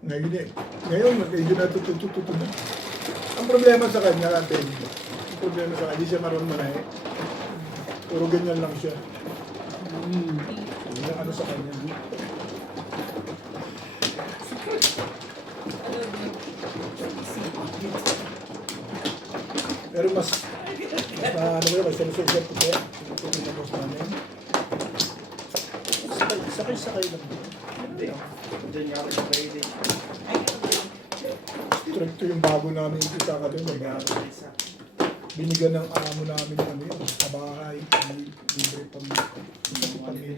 Ngayon eh. Ngayon, medyo natututututo na. Ang problema sa kanya, ate, ang problema sa kanya, hindi siya marunong manahe. Puro ganyan lang siya. Yun ang ano sa kanya. Pero mas ano ko yun, mas sinusugat ko kaya. Sinusugat na boss namin. Sakay lang. Hindi. Diyan nga ako sa Friday. Ito yung bago namin kita ka doon. Binigyan ng amo namin ano yun, sa bahay. Libre pamilya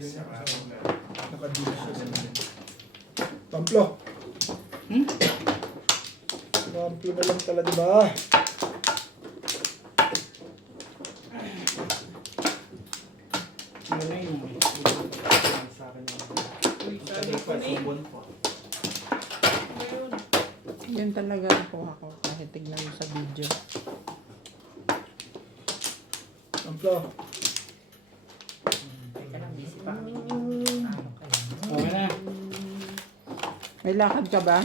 niya. Nakadila siya sa namin. Tamplo. Tamplo na lang talaga ba? Ano yun? Sa akin yun. Uy, sabi ko ni. Yan talaga po ako kahit tignan mo sa video. Tamplo. Teka lang, busy pa kami. Okay na. May lakad ka ba?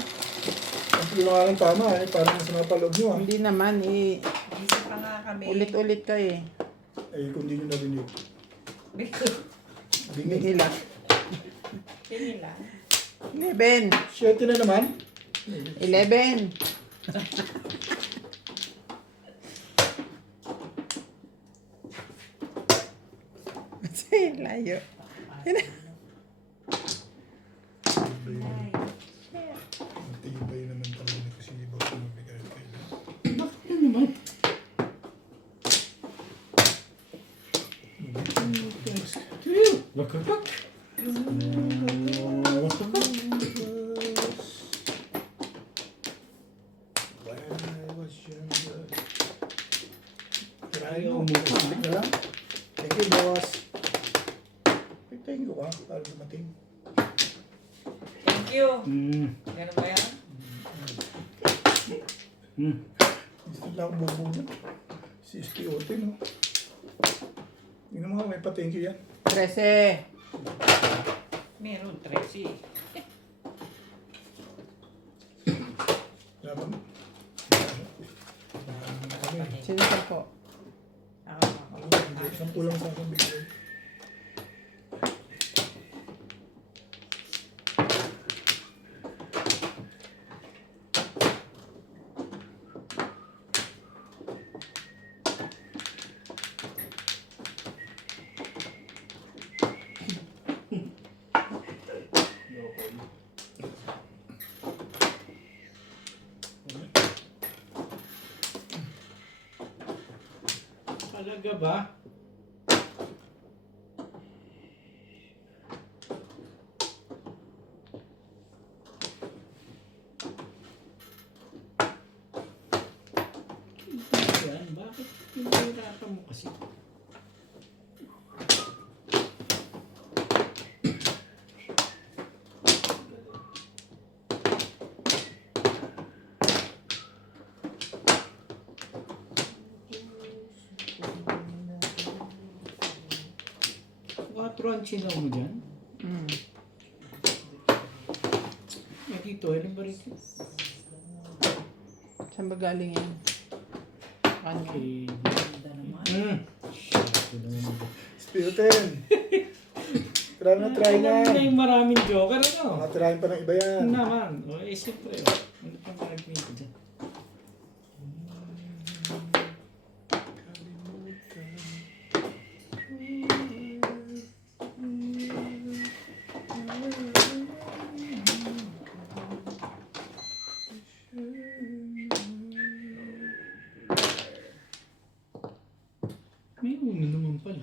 Tamplo na nga lang tama eh. Parang nasa napaloob nyo ah. Hindi naman eh. Busy pa nga kami. Ulit-ulit ka eh. Eh kung di nyo narinig. Hindi Dinig. nila. Pinila. 11. 7 na naman. 11. Kasi layo. Matibay naman talaga na kasi iba kung mabigay kayo. Bakit yun naman? Lakakak. When I was younger. Try Ayaw mo. mo. Thank na lang. Thank you, boss. Thank you ka. Para dumating. Thank you. Ganun ba yan? Gusto lang akong bubunod. Si Istiote, no? Hindi naman may pa-thank you yan. 13. Meron, Tracy. Laban. Kami. Sino ka po? Ako. Sampu lang sa akin bigay. Talaga ba? Yan, bakit pinahirapan mo kasi? Quattro ang sinaw mo dyan? Dito, ilan ba rito? Saan ba galing yan? Kanya. Okay. Ganda naman. Spiritin! Try na, try na! Alam na yung maraming joker, ano? Try pa ng iba yan. Naman. O, eh, siyempre. Ano pang gagawin ko dyan? May uno naman pala.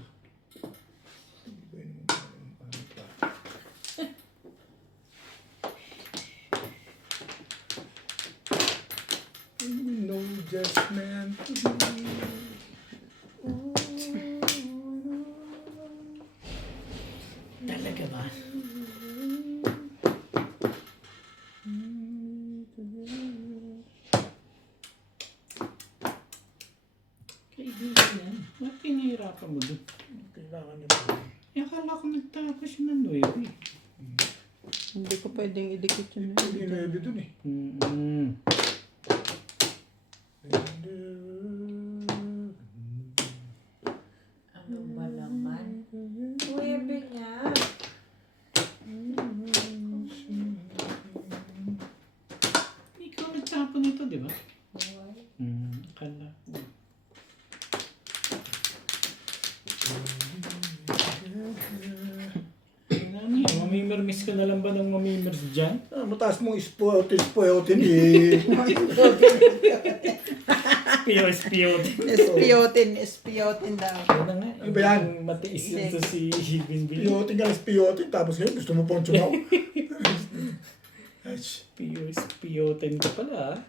No just meant to be. Talaga ba? Kaibigan yan. Bakit pinahirapan mo doon? Kailangan niya ba? Eh, akala ko nagtapos yun ng 9. Hindi ko pwedeng idikit yun. Yung 9 dun eh. Ano ba naman? Uwebe niya. Ikaw nagtapon nito, di ba? Uy. Akala ko. Ano yan? Mamimirmis ka na lang ba ng mamimirmis dyan? Mataas mong spotin eh. Espiotin daw. Ano nga? Ano ba yan? Yung matiis yun to si Binbil. Spotin ka, spotin. Tapos ngayon gusto mo poncho mo. Piyotin ka pala ah.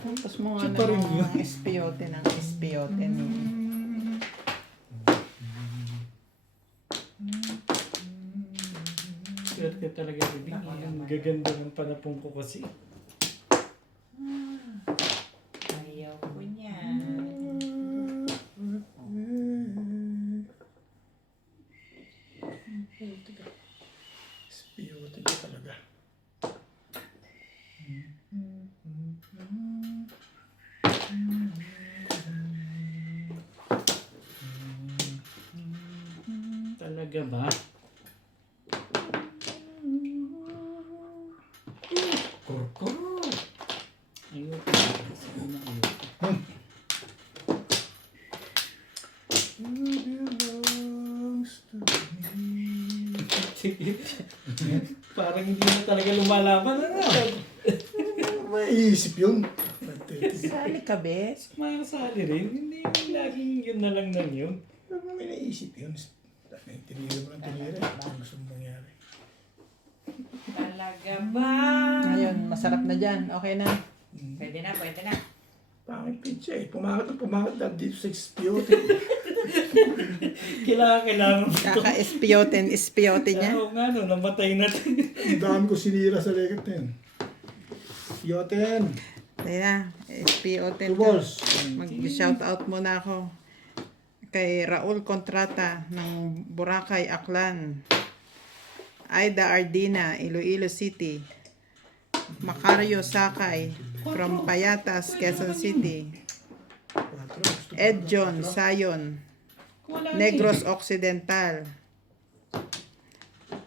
Tapos mo Siya ano pa rin ng yun. espiotin ang espiotin. Swerte talaga Bibing. Ang gaganda ng panapong ko kasi. Ayaw ko niyan. Spotin ka talaga. Talaga ba? Korkor! Ayoko. Sige na ayoko. Parang hindi na talaga lumalaban. Ano? Maiisip yun. Sali ka, bes. Sumakasali rin. Hindi laging yun na lang lang yun. May naisip yun. Tinira mo ng tinira. Ang gusto mong mangyari. Talaga ba? Ngayon, masarap na dyan. Okay na. Pwede na, pwede na. Pangit pizza eh. Pumangat lang dito sa spotin. Kailangan mo ito. Kaka-espiotin niya. Oo nga no, namatay na. Ang dami ko sinira sa legat na yun. Spotin. Tayo na. Espiotin Two ka. balls. Mag-shoutout muna ako kay Raul Contrata ng Boracay, Aklan. Aida Ardina, Iloilo City. Macario Sakay from Payatas, Quezon City. Ed John Sayon, Wala Negros Occidental.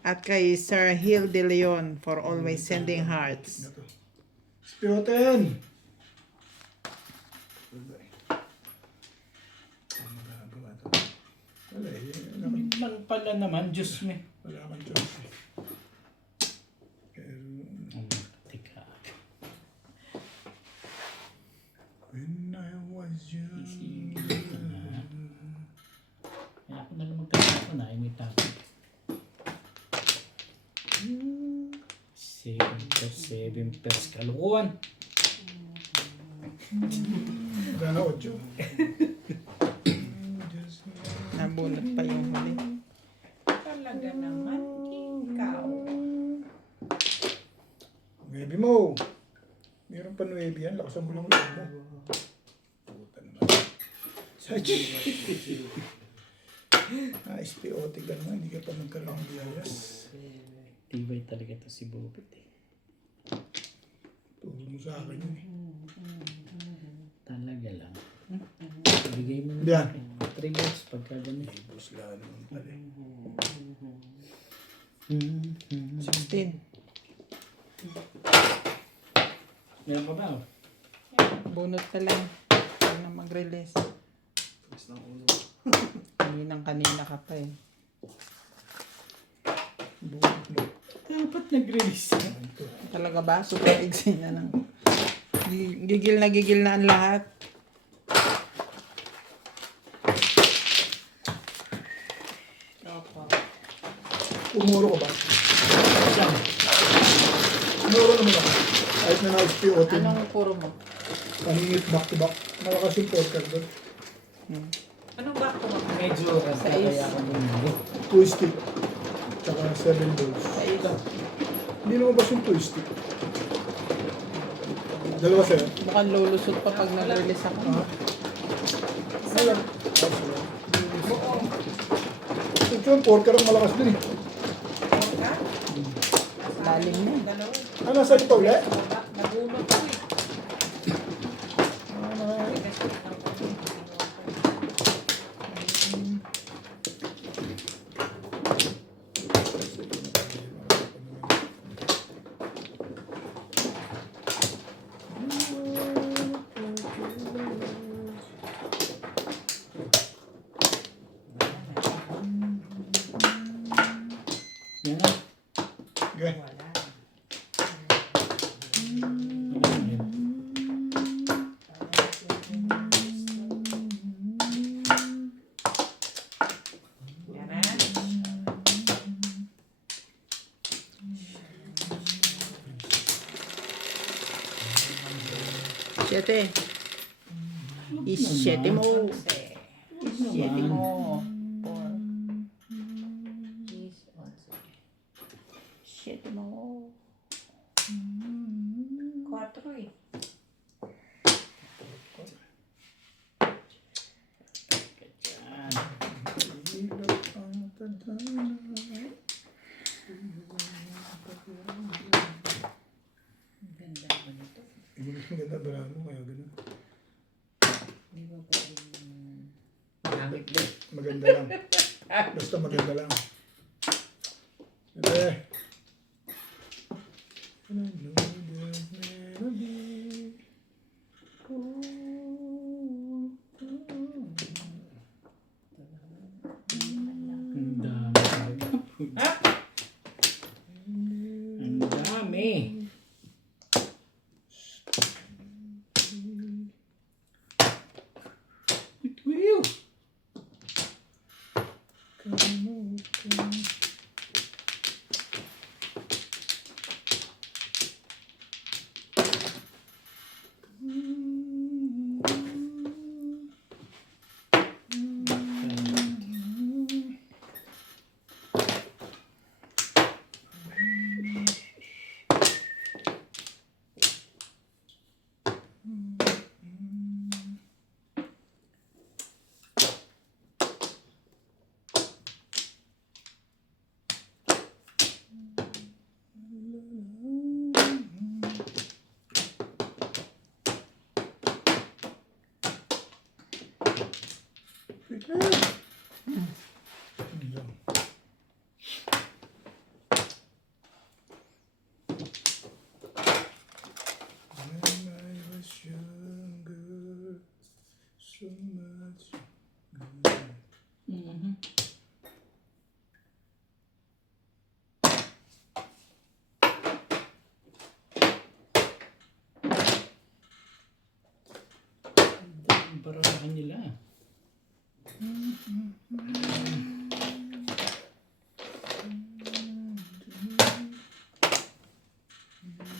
At kay Sir Hill De Leon for always sending hearts. Spotin. Wala eh. lang pala naman, Diyos me. Wala kang choice eh. Pero, Tika. when I was young. Isipin ko na. Kaya ako na lang magkakako na, may topic. 7 pers kalukuhan. Gana 8. Nabunot pa yung huli. Talaga naman, ikaw. Nuebe mo. Meron pa 9 yan. Lakasan mo lang ulit mo. Puta naman. Sach. SPOT ka naman. Hindi ka pa nagkaroon ng biyayas. Tibay talaga to si Bobit eh. Turo mo sa akin yun eh. Talaga lang. Bigay mo Yan. 3 years pagka ganun. Boss lang naman pala eh. 16. Meron pa ba? Oh? Bunot ka lang. Huwag na mag-release. Kanina ka pa eh. Bunot mo. Dapat nag-release. Talaga ba? Super excited na ng... Gigil na ang lahat. Opo. Umuro ka ba? Umuro naman ako. Kahit na na-SPOT. Anong puro mo? Paningit back to back. Malakas yung podcast doon. Ano ba ako? Medyo rasta Sais. kaya ako bumili. 2 stick. Tsaka 7 balls. Sa ito. Hindi naman ba yung 2 stick? Dalawa sa'yo? Mukhang lulusot pa pag nag-release ako. Ah. Alam. yun, porker ang malakas dun eh. Ka? Lalim na eh. Dalawa. Ah, nasa ito ulit? Nabunot ko eh. Ano? Tigas ko ng konti. Yan na. Okay. Wala. Yan na. Siyete. Isyete mo. Onse. Isyete mo. Four. Is onse. Isyete mo. 4 eh. Yan. Hirap ang tadhana. Ang ganda ba nito? Mas maganda ba lang mo kaya ganun? Hindi mo pwedeng magamit din. Maganda lang. Basta maganda lang. Okay. And I know there's melody. Ang dami. Ang dami. Whew. When I was younger, so much younger. Mhm. Ang paralahan nila.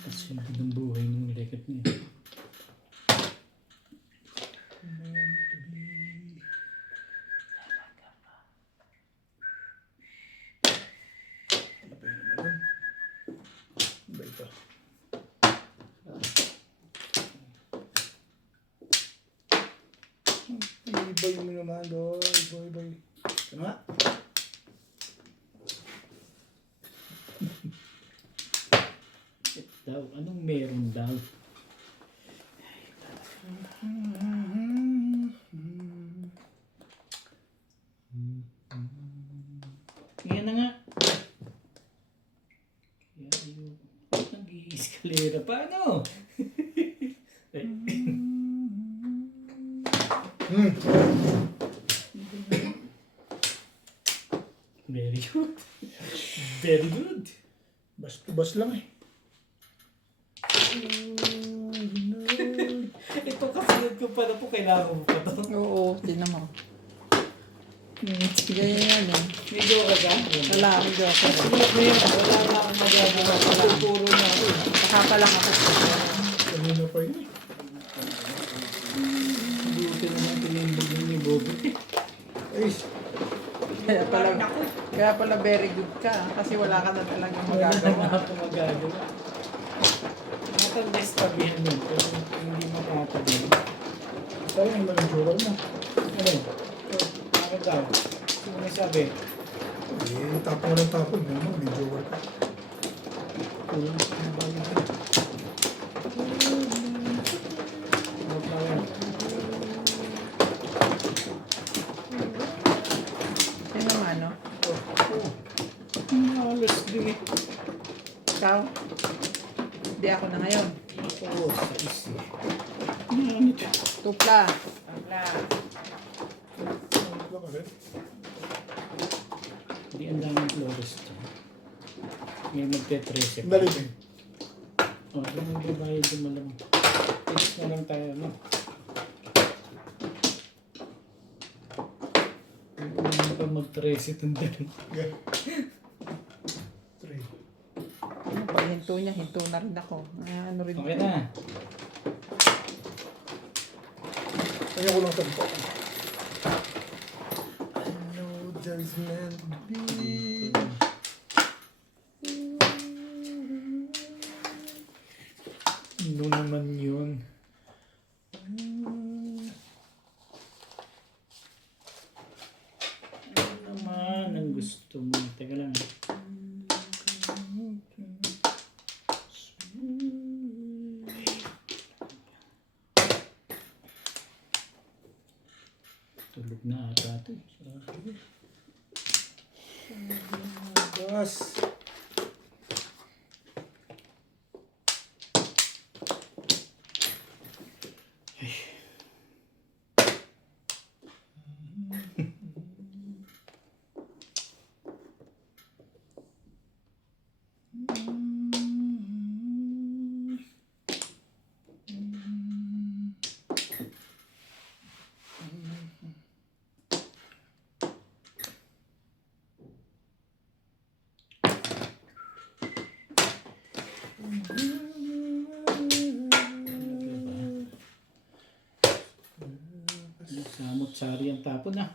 Kasi ang buhay ng record niya. Meant to be. Ano ba yun naman nun? Ano ba ito? Boy mo naman, boy. Ito nga. Daw, anong meron daw? Yan na nga. Kaya yung nag-i-escalera. Paano? Very good. Very good. Bas lang eh. Ito kasunod ko pala po, kailangan mo pa to. Oo, tinan mo. Ganyan yan eh. Medyo ka ka? Wala akong joker. Wala na akong magagawa. Puro na ako. Saka pa lang ako. Kanina pa yun eh. Buti naman tinimbog ni Bobo. Ay, Kaya pala very good ka. Kasi wala ka na talagang Wala na magagawa. ako magagawa. Matag-destabihan yun, pero hindi makatabi. sayang lang yung joker mo. Ano? Bakit daw? Sino may sabi? Tapon ng tapon. Medyo work. Kulang sa bagay ko. Ano pa yan? Sino nga, no? Alas din eh. Ikaw? Hindi ako na ngayon. Oo, sa isi. Ano ito? Tupla. Wala. Ano ka rin? Hindi ang daming flores dyan. May magte-13. Dali din. Oh, kung magbabayad yung malamang. Tips na lang tayo, no? Kung pa mag-13 itong dyan. Yeah. 3. Ano, pag hinto niya, hinto na rin ako. Ano rin. Okay na. Kanya ko lang sa buka. I know there's meant to be. Ano naman yun? Ano naman ang gusto mo? Teka lang. Tulog na ata ito. Gas. Samot-sari ang tapon na.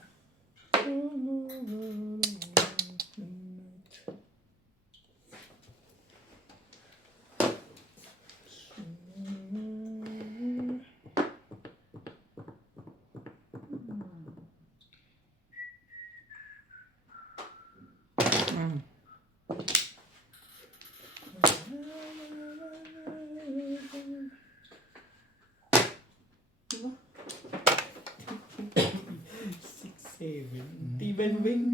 Mm. Tiban wing.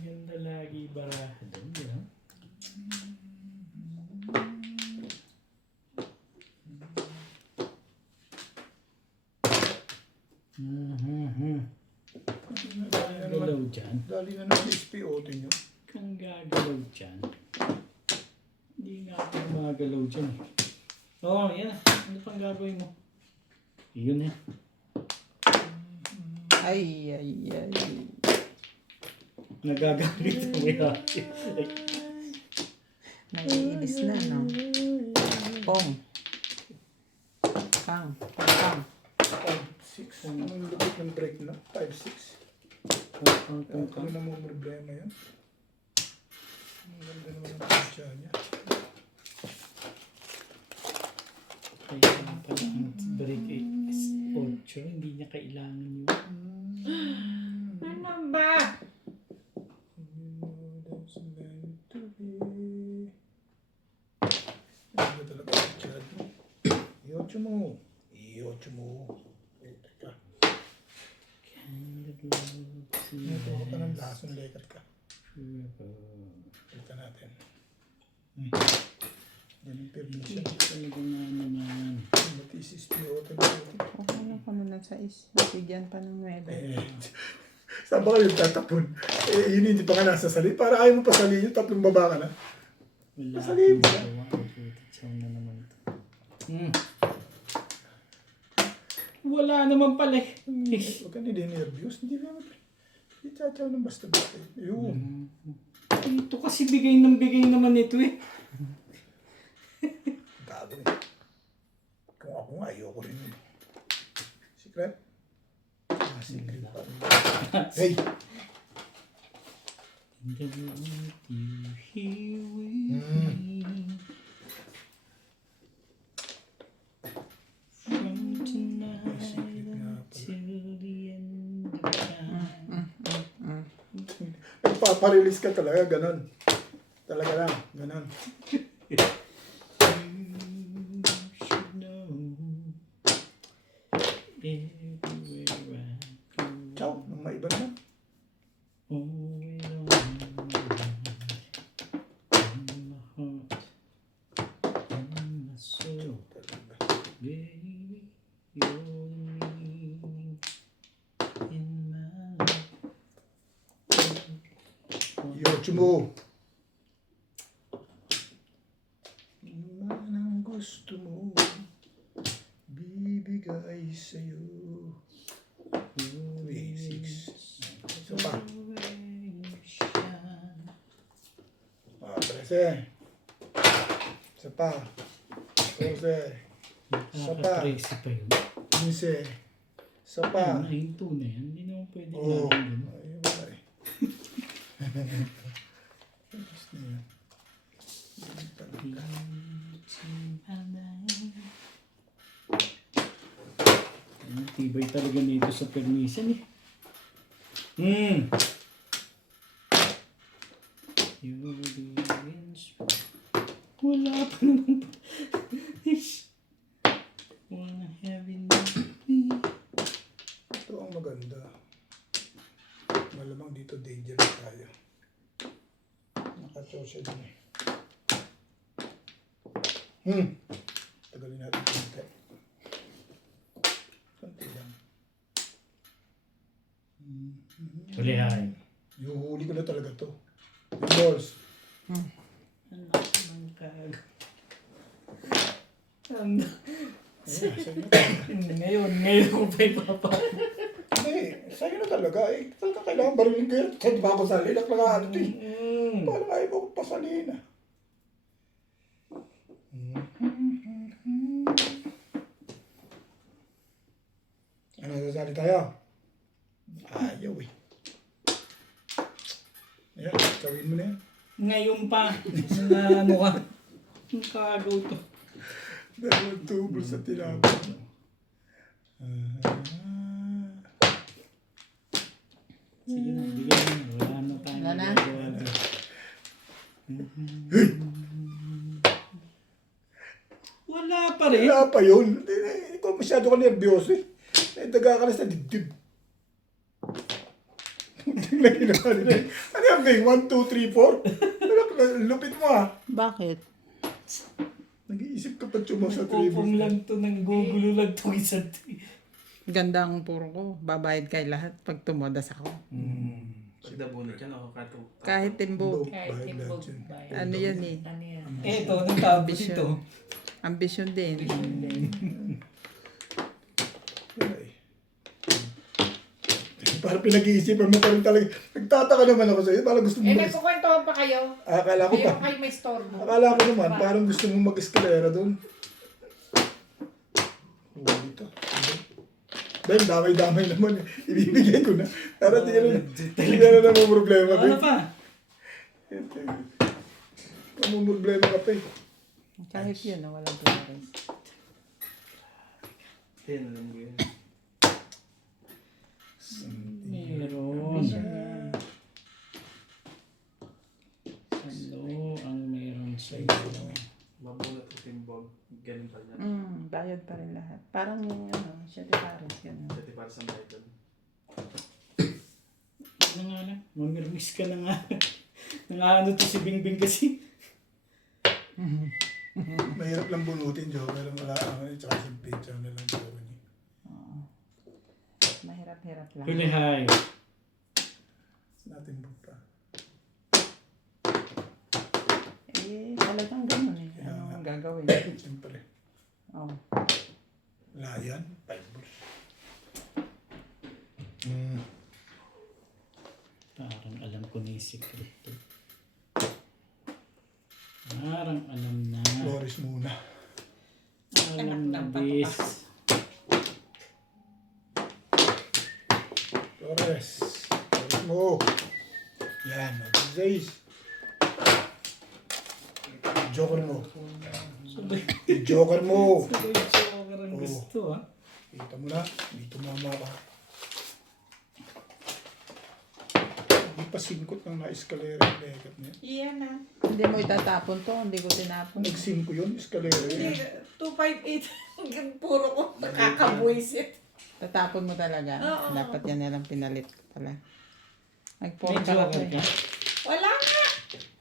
Ganda lagi baraha doon, di ba? Gagalaw dyan. Dali na ng SPO nyo. Kang gagalaw dyan. Hindi nga ako magagalaw dyan. Oo, yan. Ano pang gagawin mo? Yun eh. Ay. Nagagalit ang may hati. Naiinis na, no? Pong. Kang. 5-6. Anong lupit ng break na? 5-6. Ano na mga problema yan? Ang ganda naman ang pagkakasya niya. Kaya pala ang break is 8. Hindi niya kailangan yun. Ano ba? That's meant to be. Ano talaga ang chat mo? I-8 mo. I-8 mo. Teka. Natuwa ka ng lason, lekat ka. Kita natin. Yan ang permission. Talaga nga naman. Matisis PO. Okay na ko na sa is. Bigyan pa ng 9. Saan ba kayo tatapon? Yun hindi pa ka nasa sali. Para ayaw mo pa sali yun, tatlong baba ka na. Wala Salim. akong magawa. Chow na naman ito. Wala naman pala eh. Huwag ka nilinervyos. Hindi naman. Hindi chachaw ng basta-basta. Yun. Ito kasi bigay naman ito eh. Gago eh. Kung ako nga, ayoko rin yun. Secret? Secret pa. Hey! You here with me from tonight until the end of time. magpaparelease ka talaga, ganun. Talaga lang, ganun. should know everywhere I go. Ciao, nang maiba naman. Oh, in my heart, in my soul, baby, you're the meaning in my life. Yocho mo. Ano man ang gusto mo, bibigay sa'yo. 3, 6. Isa pa. 13. Isa pa. 14. Isa pa. Nakaka-tracy pa yun. 15. Isa pa. Nahinto na yan. Hindi naman pwede Oo. namin yun. Ayun ba eh. Gusto niya. Yun talaga. Ang tibay talaga nito sa permission eh. You're the wala pa naman pa. Wanna have me. Ito ang maganda. Malamang dito dangerous tayo. Nakachosya din eh. Tagalin natin konti. Konti lang. Hulihan. Yuhuli ko na talaga to. Yung balls. Anak ng kag. Ayan, sa'yo na talaga. Ngayon ko pa ipapa. Hindi, sa'yo na talaga. Eh, talaga kailangan barilin ko yun. Saan ba ako salin? Naklakahan ito eh. Parang ayaw ko pasalin ah. Ano sasali tayo? Ayaw eh. Ayan, gawin mo na yan. Ngayon pa. Na ano ka. Ang kagaw to. Dalawang tubo sa tinapay. Sige na, bigyan mo. Wala na tayo. Wala na? magagawa doon. Wala pa rin. Wala pa yun. Hindi ko masyado ka nervyoso eh. Daga ka na sa dibdib. Tingnan ginawa nila. Ano yung bing? 1, 2, 3, 4? Lupit mo ah. Bakit? Nag-iisip ka pa tsuma sa Kupong 3. lang to, nang gugulo lang to isa to. Ganda ang puro ko. Babayad kay lahat pag tumodas ako. Pag nabunod ka, nakakato. Kahit timbo. Kahit timbog ba yan? Ano yan eh. Ano yan? Eto, nang tapos Ambisyon. ito. Ambisyon din. Parang pinag-iisipan mo pa rin talaga. Nagtataka naman ako sa'yo. Parang gusto mo Nagkukwentuhan pa kayo? Akala ko Ayaw pa. pa kayo may storbo. Akala ko naman, parang gusto mo mag-eskalera doon. Huli to. Ben, damay-damay naman eh. Ibibigay ko na. Para di na naman problema. Ano Ben. pa? Problema ka pa eh. Kahit yun, walang tolerance. Yan, alam ko yun. Meron. Ano ang meron sa iyo? Mabunod ko timbog. Ganun pa niya. Bayad pa rin lahat. Parang siya di pares. Ganun. Dati para sa Biden. Ano nga lang? Mamirmis ka na nga. Nangaano to si Bingbing kasi. Mahirap lang bunutin, Joe. Pero wala ako eh. Tsaka si pizza na lang po niya. Mahirap-hirap lang. Hulihay. Natin po pa. Eh, talagang ganun eh. Kaya Ano nga. ang gagawin? Siyempre. Oh. Wala yan. 5 balls. Parang alam ko na yung secret to. Parang alam na. Flores muna. Alam na this. Flores. Flores mo. Yan. Mag-6. Joker mo. Sabay. Joker mo. Sabay joker ang gusto ha. Kita mo na. Dito mama ka. nagpasingkot ng na-eskalera yung legat niya. Iyan na. Hindi mo itatapon to, hindi ko tinapon. Nag-5 yun, eskalera Hindi, yun. 258. Hanggang puro ko nakakabuisit. Tatapon mo talaga. Oo. Dapat yan nalang pinalit pala. May Nag-pork ka joker ka? Wala nga.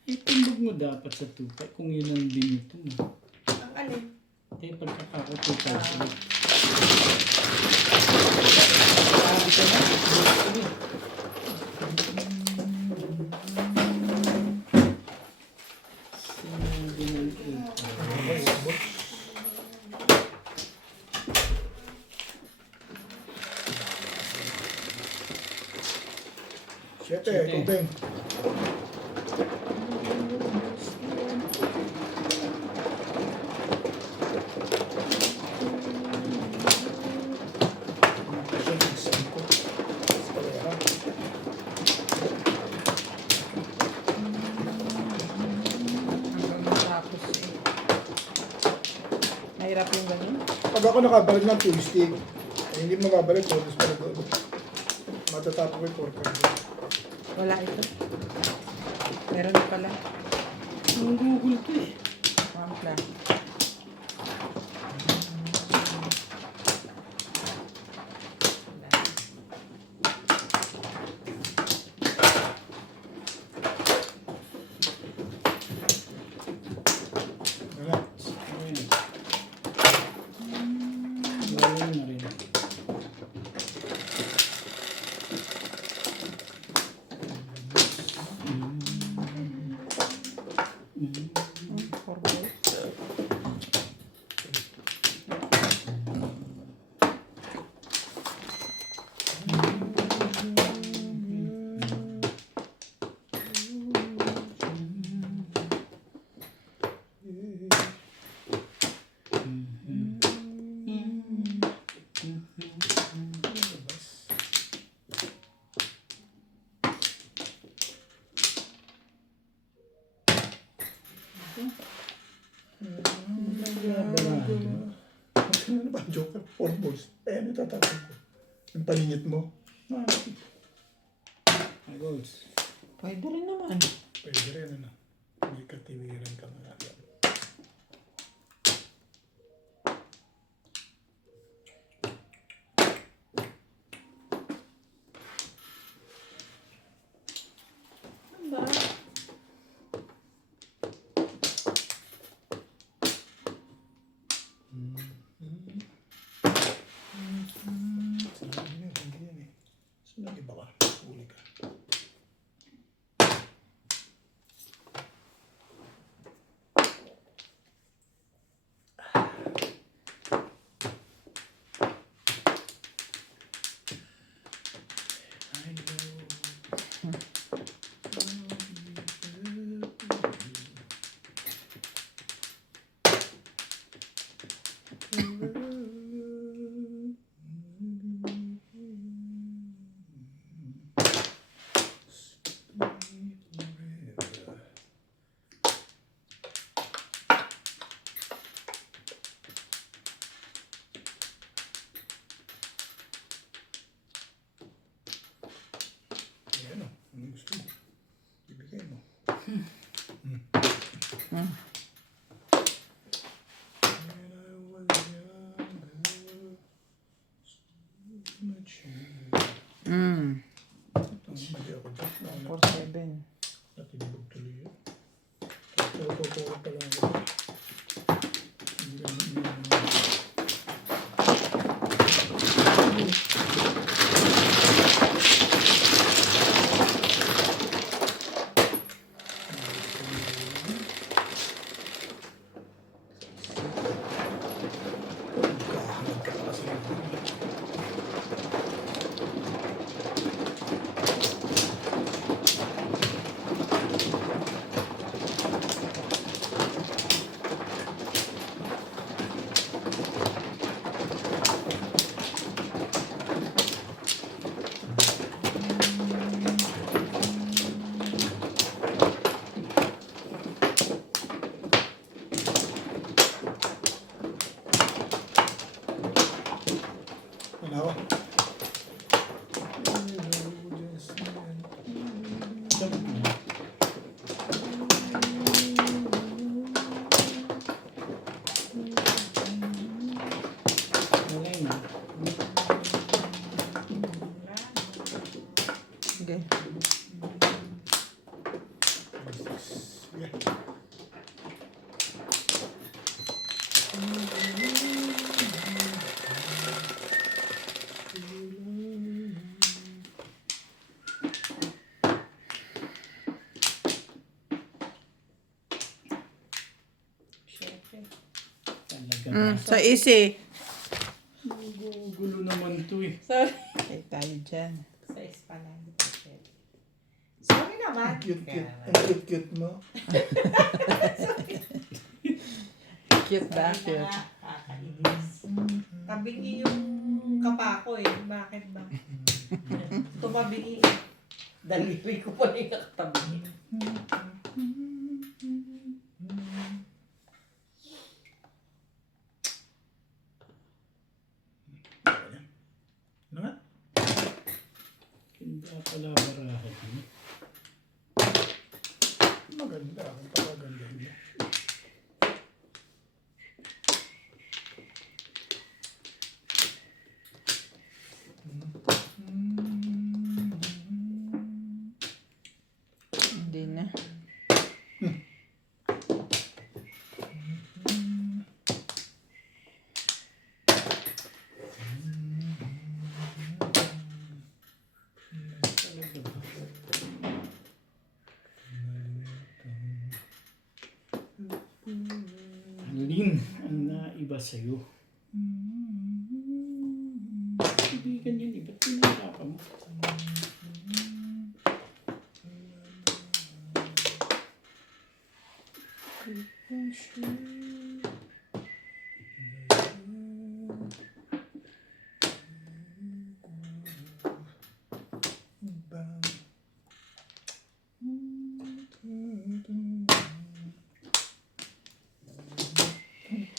Itumbog mo dapat sa 2.5 kung yun ang binito mo. Ang alin. Eh, pagkakako 2.5 ulit. Sabi ko na. Sige. Sinabi ng 8. Okay, abot. Siyete, Siyete. tubing. Singkot. Eskalera. Hanggang matapos eh. Mahirap yung ganun. Pag ako nakabalik ng full stick, eh, hindi mo makabalik, bonus pa na doon. Matatapos ko yung pork. Wala ito. Meron na pala. Ang Google to eh. Pampla. Wala. Ayun. Gawin na rin. Pork. Ano ba, joker? 4 balls. Eh, ano tatapos ko? Yung paningit mo? My goals. Pwede rin naman. Pwede rin, ano? May katiwiran ka nga. Ba? Sinabi niyo, hindi yan eh. Sinabi ba ka? Huli ka. ka na. Sa easy. Gulo naman to eh. Sorry. Ay, tayo dyan. Sa pala. Sorry naman. Ang cute mo. Cute ba? Sorry Cute. na nga. Kakainis. Tabingi yung kapako eh. Bakit ba? Tumabingi. Daliri ko pa rin nakatabingi. Ano nga? Hindi pala barahan. Maganda. Ang pagaganda niya. Hindi na. Alin ang naiba sa'yo? Kaibigan yun eh. Ba't pinaka mo?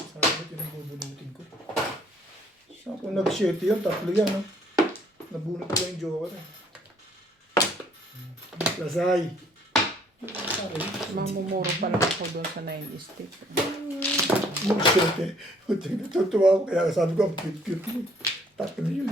Sana ba't yun ang bubunutin ko? Saan ko nag-shit yun? Tatlo yan, no? Nabunot ko lang yung joker, eh. Lasay. Mamumuro pa lang ako doon sa 9 stick. Shit, eh. Puti, natutuwa ko. Kaya sabi ko, ang cute-cute mo. Tatlo yun.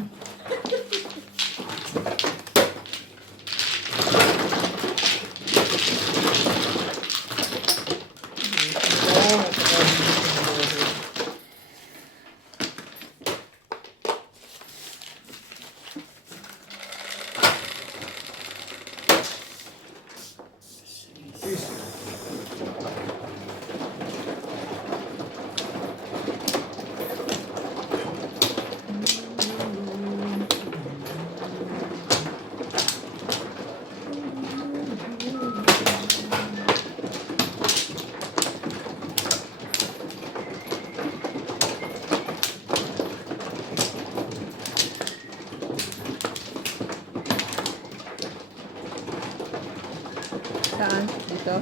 Saan? Dito?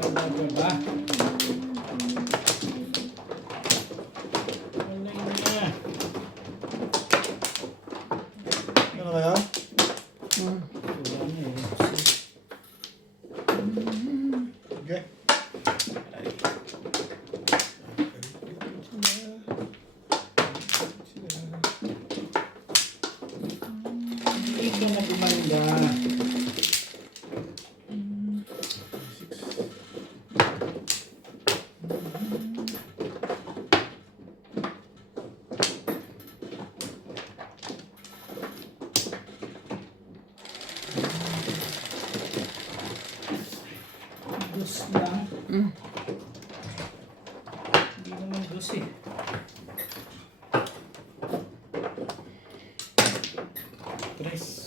Talaga ba? Wala na. Ano kaya? Wala na eh. Okay. Hindi ka na gumanda. Dos lang. Hindi naman dos eh. Tres.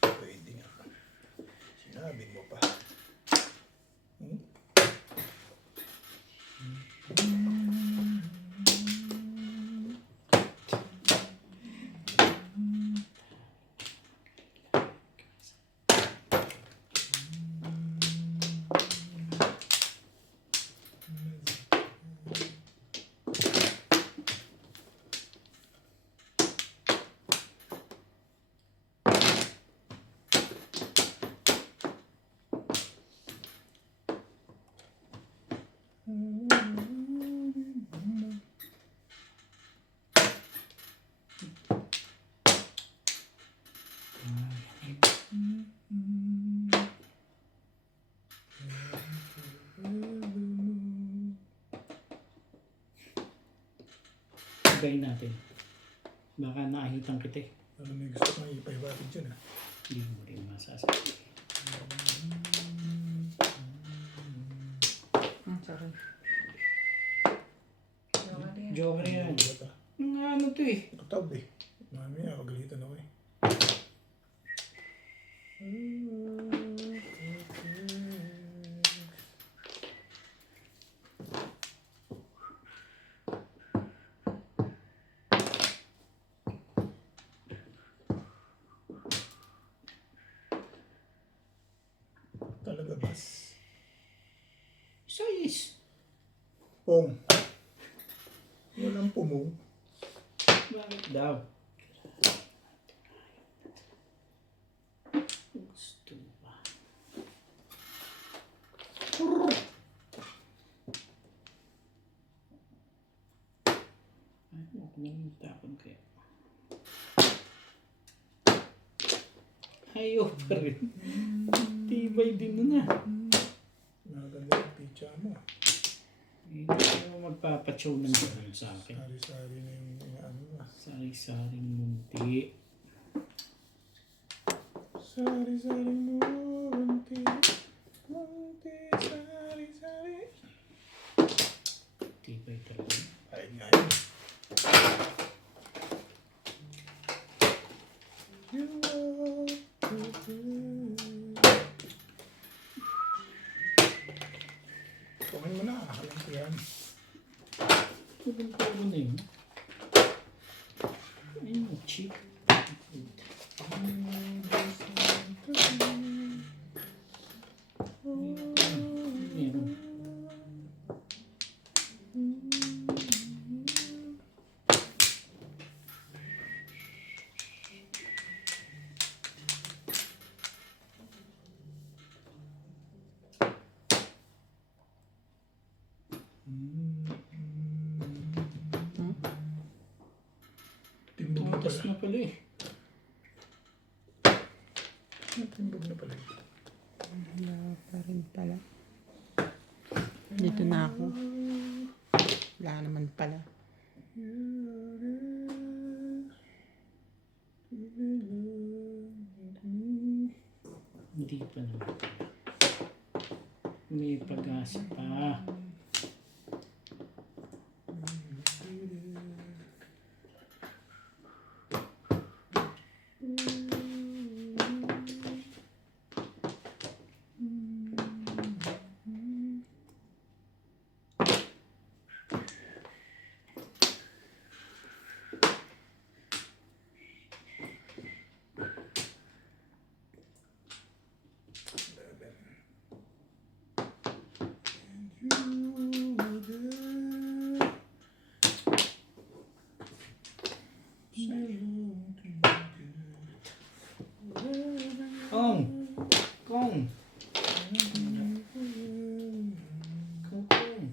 Pwede nga. Sinabi mo pa. Tibay natin. Baka naahitan kita eh. Ano may gusto kang ipaibatid dyan ah. Hindi mo rin masasabi. Sorry. Joker yan. Bulat ah. Mga ano to eh. Katab eh. Mamaya, pagalitan ako eh. Talaga bas. Size. Pong. Walang pumong. Bakit daw? Gusto ba? Ay, huwag mo yung tapon kaya. Ayaw pa rin. Tibay din nun ah. Maganda yung pizza mo. Hindi mo magpapachow ng gano'n sa akin. Sari-sari na yung ano ah. Sari-saring munti. Sari-sari mo, munti. Munti, sari-sari. Tibay talaga. Ay, nga yun. You love me. Kumain mo na, alam ko yan. Pagod na yun. Ayun, cheap. Meron. Timbog na Tumatas pala. na pala eh. Timbog na pala. Wala pa rin pala. Dito na ako. Wala naman pala. Hindi pa naman. May pag-asa pa. Kong! Kong! Kong!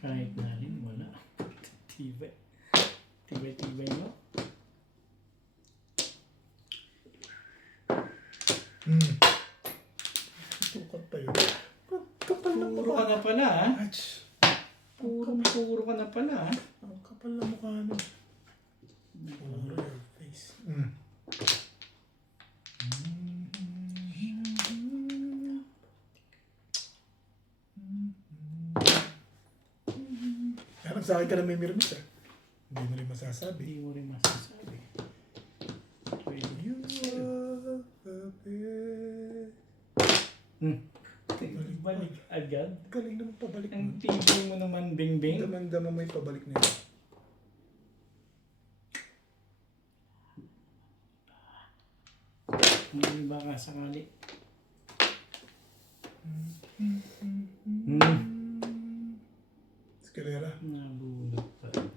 Kahit na rin, wala. Tibay. Tibay-tibay mo. Tukat pa yun. Kapal na Puro mukha. ka na pala, ha? Ach, Puro ka na pala, ha? ang kapal na mukha nun. Puro your face. Harap sa akin ka na may mirmis ah. Hindi mo rin masasabi. Hindi mo rin masasabi. You are the best. Balik agad. Galing naman pabalik mo. Ang tibay mo naman, Bing-Bing. Damang-dama mo yung pabalik na yun. Hindi baka sakali. Escalera. Nabulot pa rin.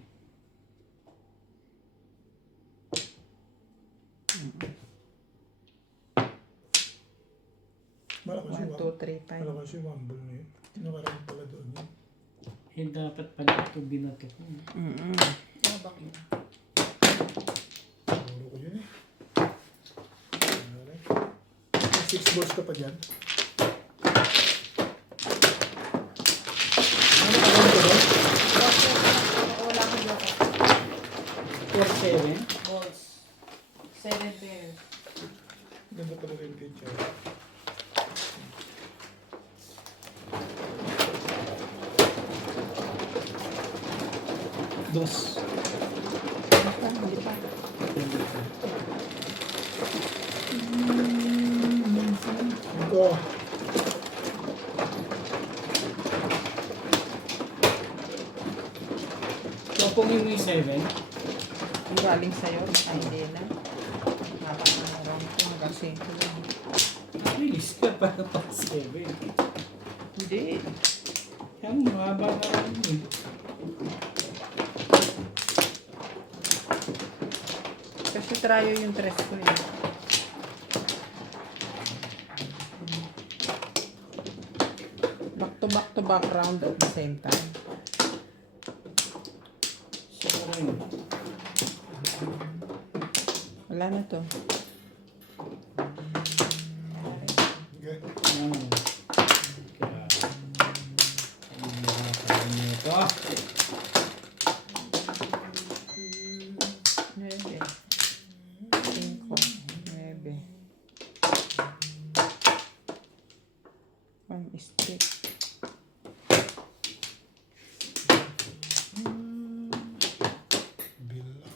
Malakas 1, yung 2, 3, 5. malakas yung wumble na yun. Tinakarang pala doon yun. Eh, dapat pala ito binato ko. Mm-mm. Ah, bakit? Puro balls ka pa dyan? Wala kang loko. 4-7. Balls. 7 pairs. Ganda pala rin picture. Dos. Hindi pa. Ito. Kapungin mo yung 7. Yung galing sa'yo. Ay, hindi na. Napangarang ko kasi. Release ka para pa 7. Hindi. Yan, mahaba na lang yun. Kasi trayo yung tres ko eh. Back to back round at the same time. Siguro yun. Wala na to. Okay. Ano? Kaya, ayun na natin ito. 9. 5. 9. 1 is 3. Belongs to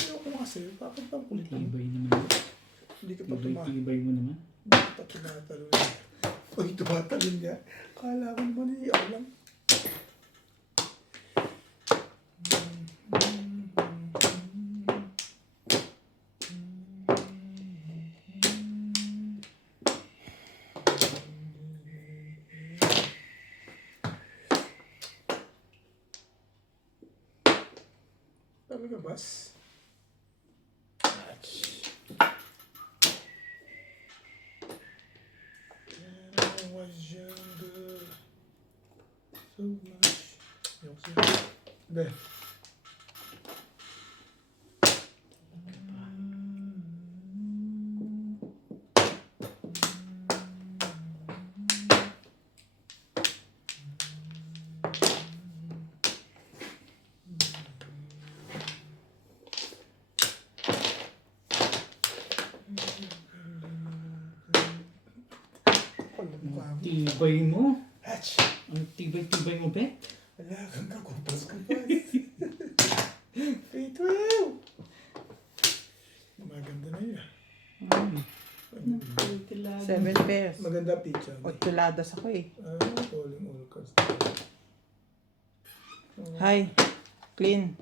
Ayoko kasi, bakit bang kulit mo? Tibay naman. Hindi ka pa tumatalo. Tibay mo naman. Hindi ka pa tumatalo. Uy, tumatalo niya. Kala ko naman eh, ako lang. Talaga, Bas? When I was younger, so much. Yok siya. Be. Mukha mo. Tibay mo. Hatch! Ang tibay-tibay mo, be? Wala kang kakupas-kupas. Faith will! Maganda na yun. 7 pairs. Maganda pizza. 8 ladas ako eh. Calling all cards. Hi. Clean.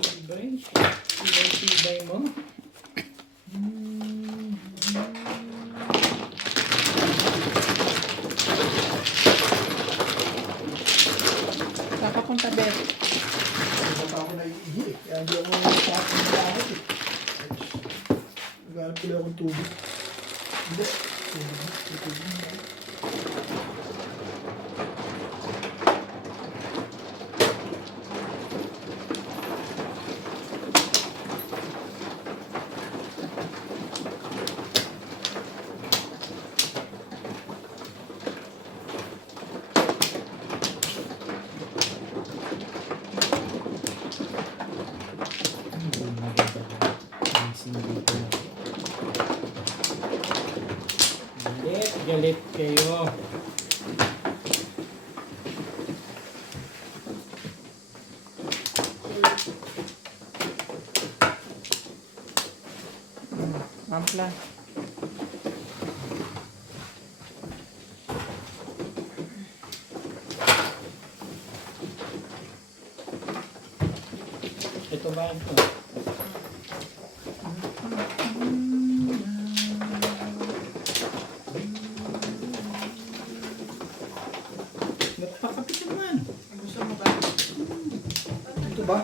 Tibay. Tibay-tibay mo. Saan ka punta, Bet? Hindi pa ako naiihi eh. Kaya hindi ako sa akin lahat eh. Naghanap ko lang akong tubig. Hindi. Tubig. Galit kayo. Ampla. Ito ba ito? Nagpakapit naman. Gusto mo ba? Ito ba?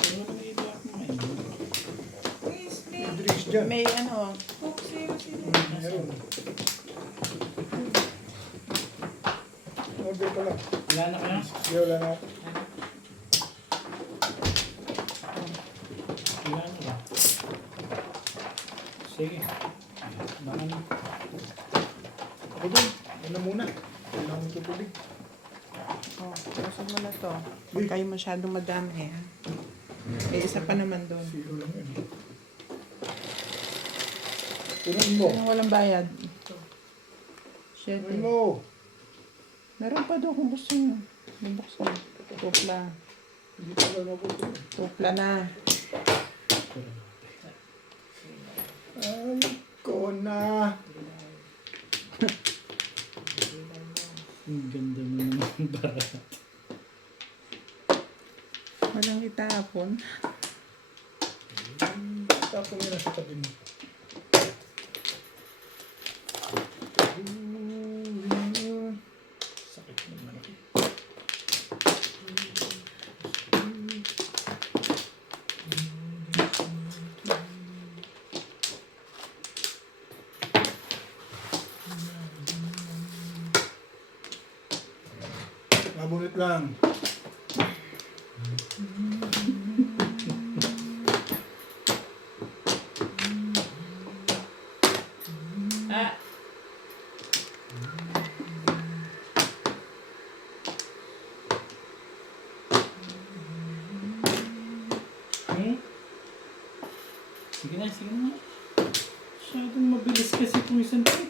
Ano nang iba ako ngayon? Please, please. Drinks dyan. May ano, Coke zero sila. Meron. Order ka lang. Wala na kaya? Sige, wala na. Wala na ba? Sige. Baka na. Ako dun. Ano muna? Kailangan ko tubig. oh, usap mo na to. Huwag kayo masyadong madami. Ha? Eh, isa pa naman doon. Zero lang yun. Tunan mo. Anong walang bayad? Shit. Tunan mo. Meron pa doon kung gusto nyo. Bubuksan. Tupla. Hindi pa lang ako ito. Tupla na. Ay, ko na. Ang ganda mo naman barat. Walang itapon. Tapos yun na sa tabi mo. Sakit naman ako. Mabunot lang. Ah! Hmm? Sige na, sige na. Masyadong mabilis kasi kung isang to.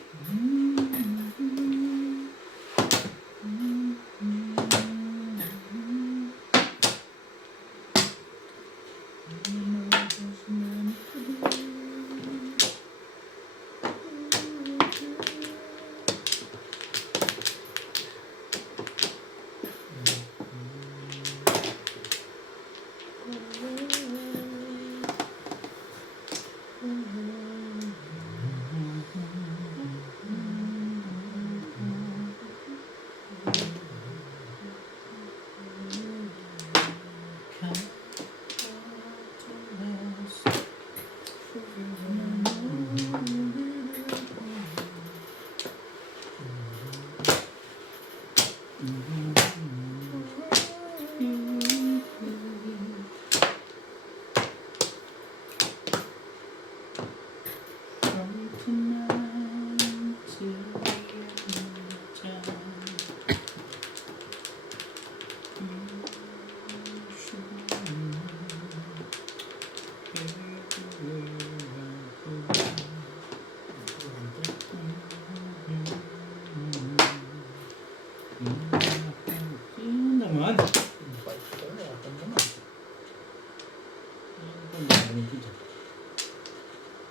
Yun naman.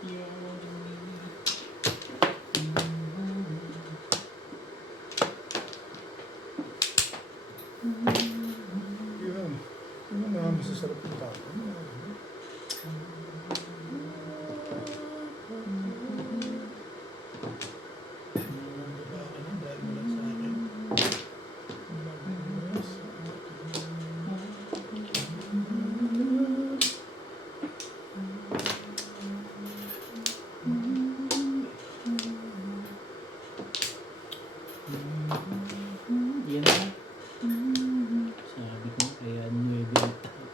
Yun. Yun ang mga masasarap ng tao. Yan na. Sabi ko kaya 9 ang tao.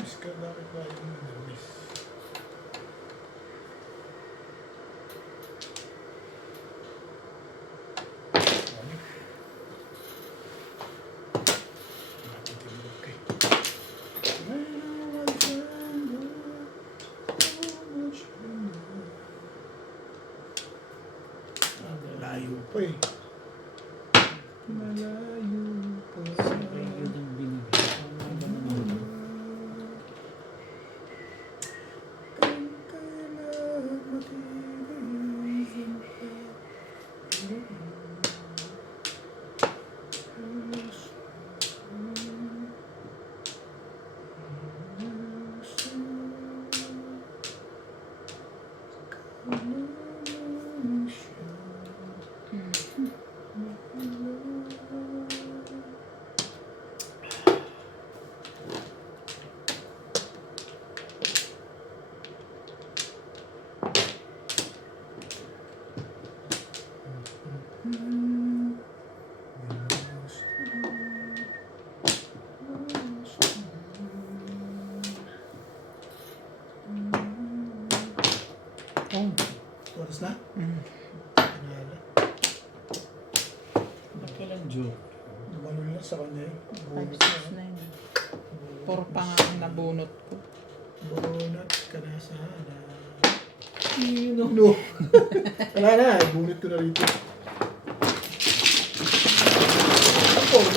nervous ka. Bakit ba yung nervous? Ano? Natitibok ka eh. When I was younger, so much younger. Layo pa eh. Malayo pa. Sabay yun ang binigay. Tama ba naman ito? Kailan matitigisan ka? Oh, oras na? Panalo. Ba't walang joke? Dumalul na sa kanya eh. 5, Bunot 6, na. 9. 4 pa nga ang nabunot ko. Bunot ka na sana. Sino? No. Wala na, bunot ko na rito. Ako,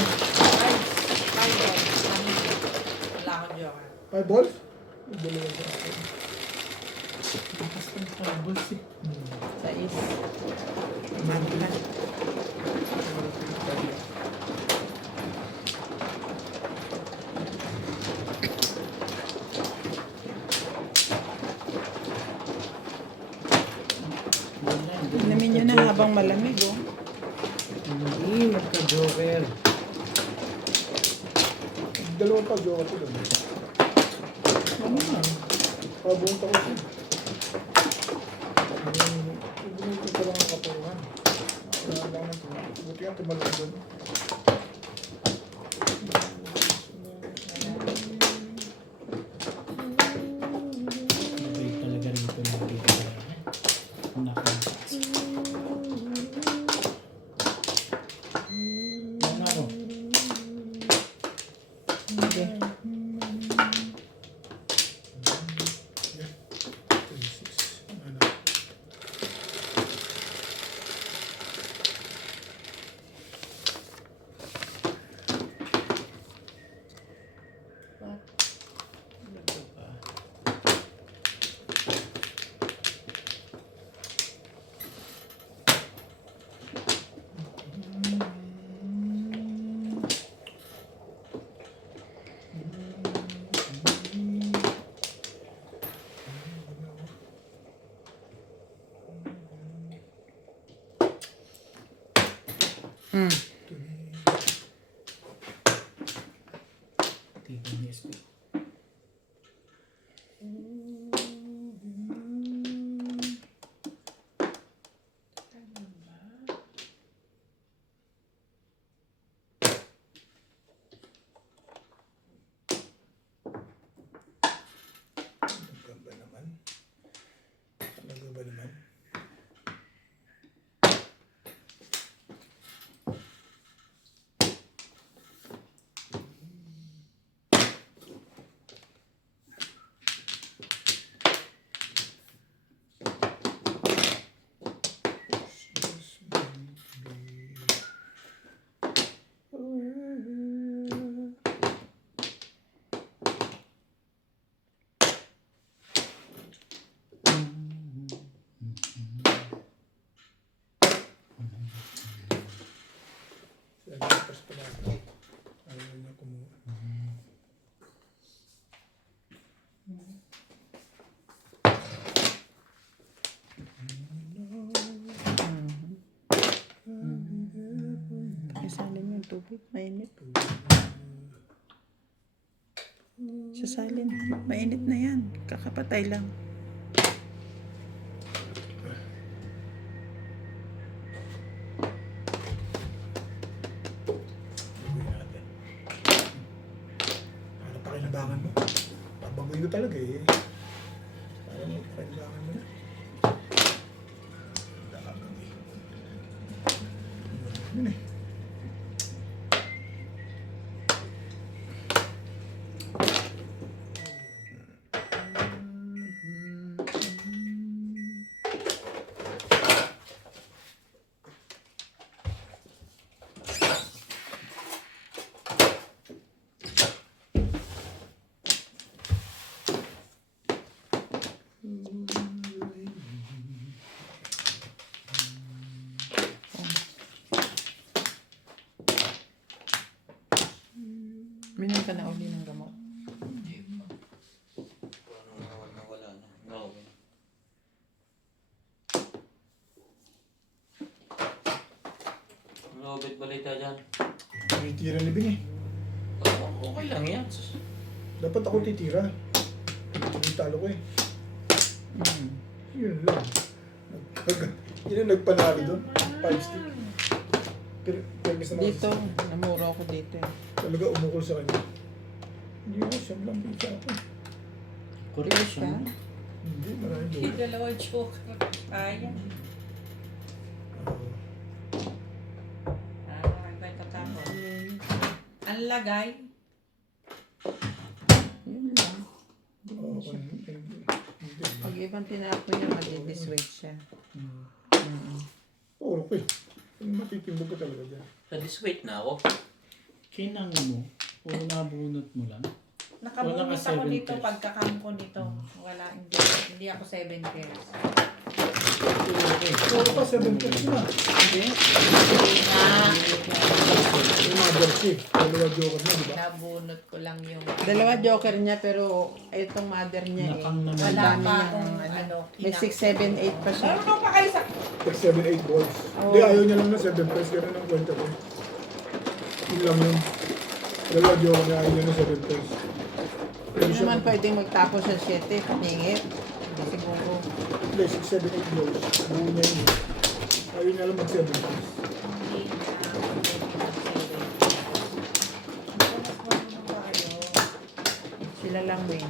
Wala akong joker. 5 balls? Dalawa sa akin. Lakas ng tables eh. 6. Mantilan. Inumin nyo na habang malamig, oh. Hindi, magka-joker. Dalawa pa, joke ko doon. Ano na? Pabunta ko siya. Ibunod ko lang ang kaparuhan. Wala lang na ito. Buti nga tumalong doon. Mabay talaga rito ng bigay. Nakalipas. Ano ako? Okay. 36. Ano? Tignan ni SP. Talaga ba naman? Talaga ba naman? Pas pala. Ayaw niya kumuha. Isalin yung tubig. Mainit. Sasalin. Mainit na yan. Kakapatay lang. Gawin natin. Ano pa kailangan mo? babagoy ko talaga eh. Parang kailangan mo na. Yun eh. Minom ka na uli ng gamot. Nawala na. No. Ano ulit balita dyan? Titira libing eh. Okay lang yan. Dapat ako titira. Yung talo ko eh. Yun lang. Yun ang nagpanalo doon. 5 stick. Pero gusto na Dito, namuro ako dito eh. talaga umukol sa kanya. Hindi ako siyam lang pizza ako. Correction. Hindi, maraming Yung doon. dalawa joke. Kaya. Iba tatapos. Ang lagay. Yun lang. Oo, hindi. Pag ibang tinapon niya, madi-disweight siya. Puro ko eh. Matitimbog ko talaga dyan. Sa disweight na ako. Kinang mo o nabunot mo lang? Nakabunot Wala ka ako 7 nito pairs. pagkakam ko nito. Wala, hindi ako 7 pairs. Puro pa 7 pesos na. Hindi. Yung mga jersey. Dalawa joker na, di ba? Nabunot ko lang yung... Dalawa joker niya, pero itong mother niya eh. Nakang naman. Wala Ang dami pa niyang akong ano. ano. May 6, 7, 8 pa siya. Meron pa kayo sa... Like 7-8 balls. Hindi, ayaw niya lang na 7 pesos. Ganun ang kwenta ko. Yun lang yun. Dalawa joker na ayaw niya na 7 pesos. Hindi naman pwedeng magtapos sa 7, paningit. Hindi siguro. Hindi, 6-7-8 balls. Buo niya yun. Ayaw niya lang mag 7 pesos. Hindi na... Mas marunong tayo. Sila lang win.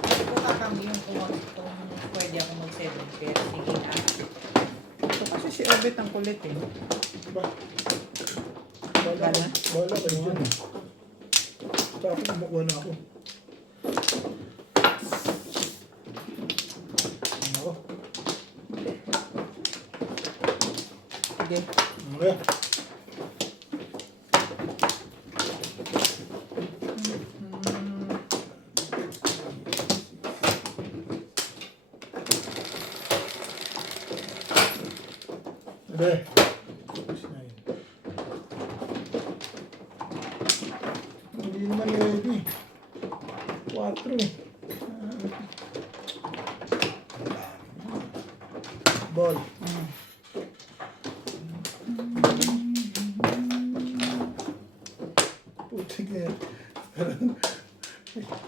Hindi ko kakambiyon kung pwede ako mag 7 pairs. Sige na. So, kasi si Obet ang kulit eh. Diba? Bahala kayo dyan. Tapos kumukuha na ako. Ako. Sige. Okay. Hindi. Tapos na yun. Hindi naman ready. 4 eh. Ball. Putik na yan.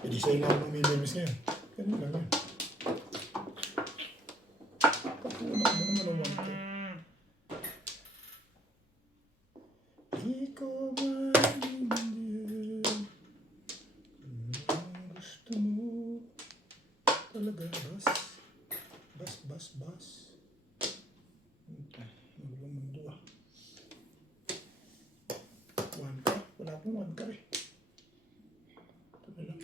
Hindi sa'yo na ako mamimimis ngayon. Ganun lang yan. Papunak mo naman ang wante. Di ko maintindihan. Gusto mo talaga bas. Magulong mundo ah. 1 ka? Wala pong 1 ka eh. Ito na lang.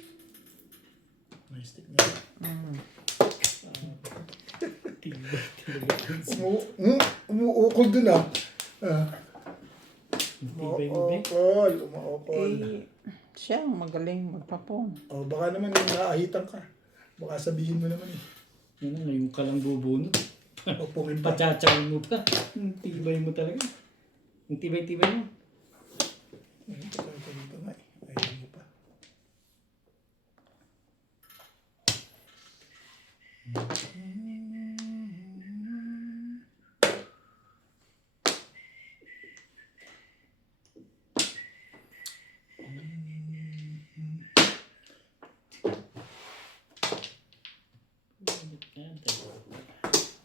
Nice stick na yan. Umuukol dun ah. Umuukol. Eh, siya ang magaling magpapon. Oh, baka naman yung naahitan ka. Baka sabihin mo naman eh. Yan na, ngayon ka lang bubunot. Opungin pa. Pachachaw mo pa. Ang tibay mo talaga. Ang tibay-tibay mo. Ito dito nga eh. Ayaw mo pa.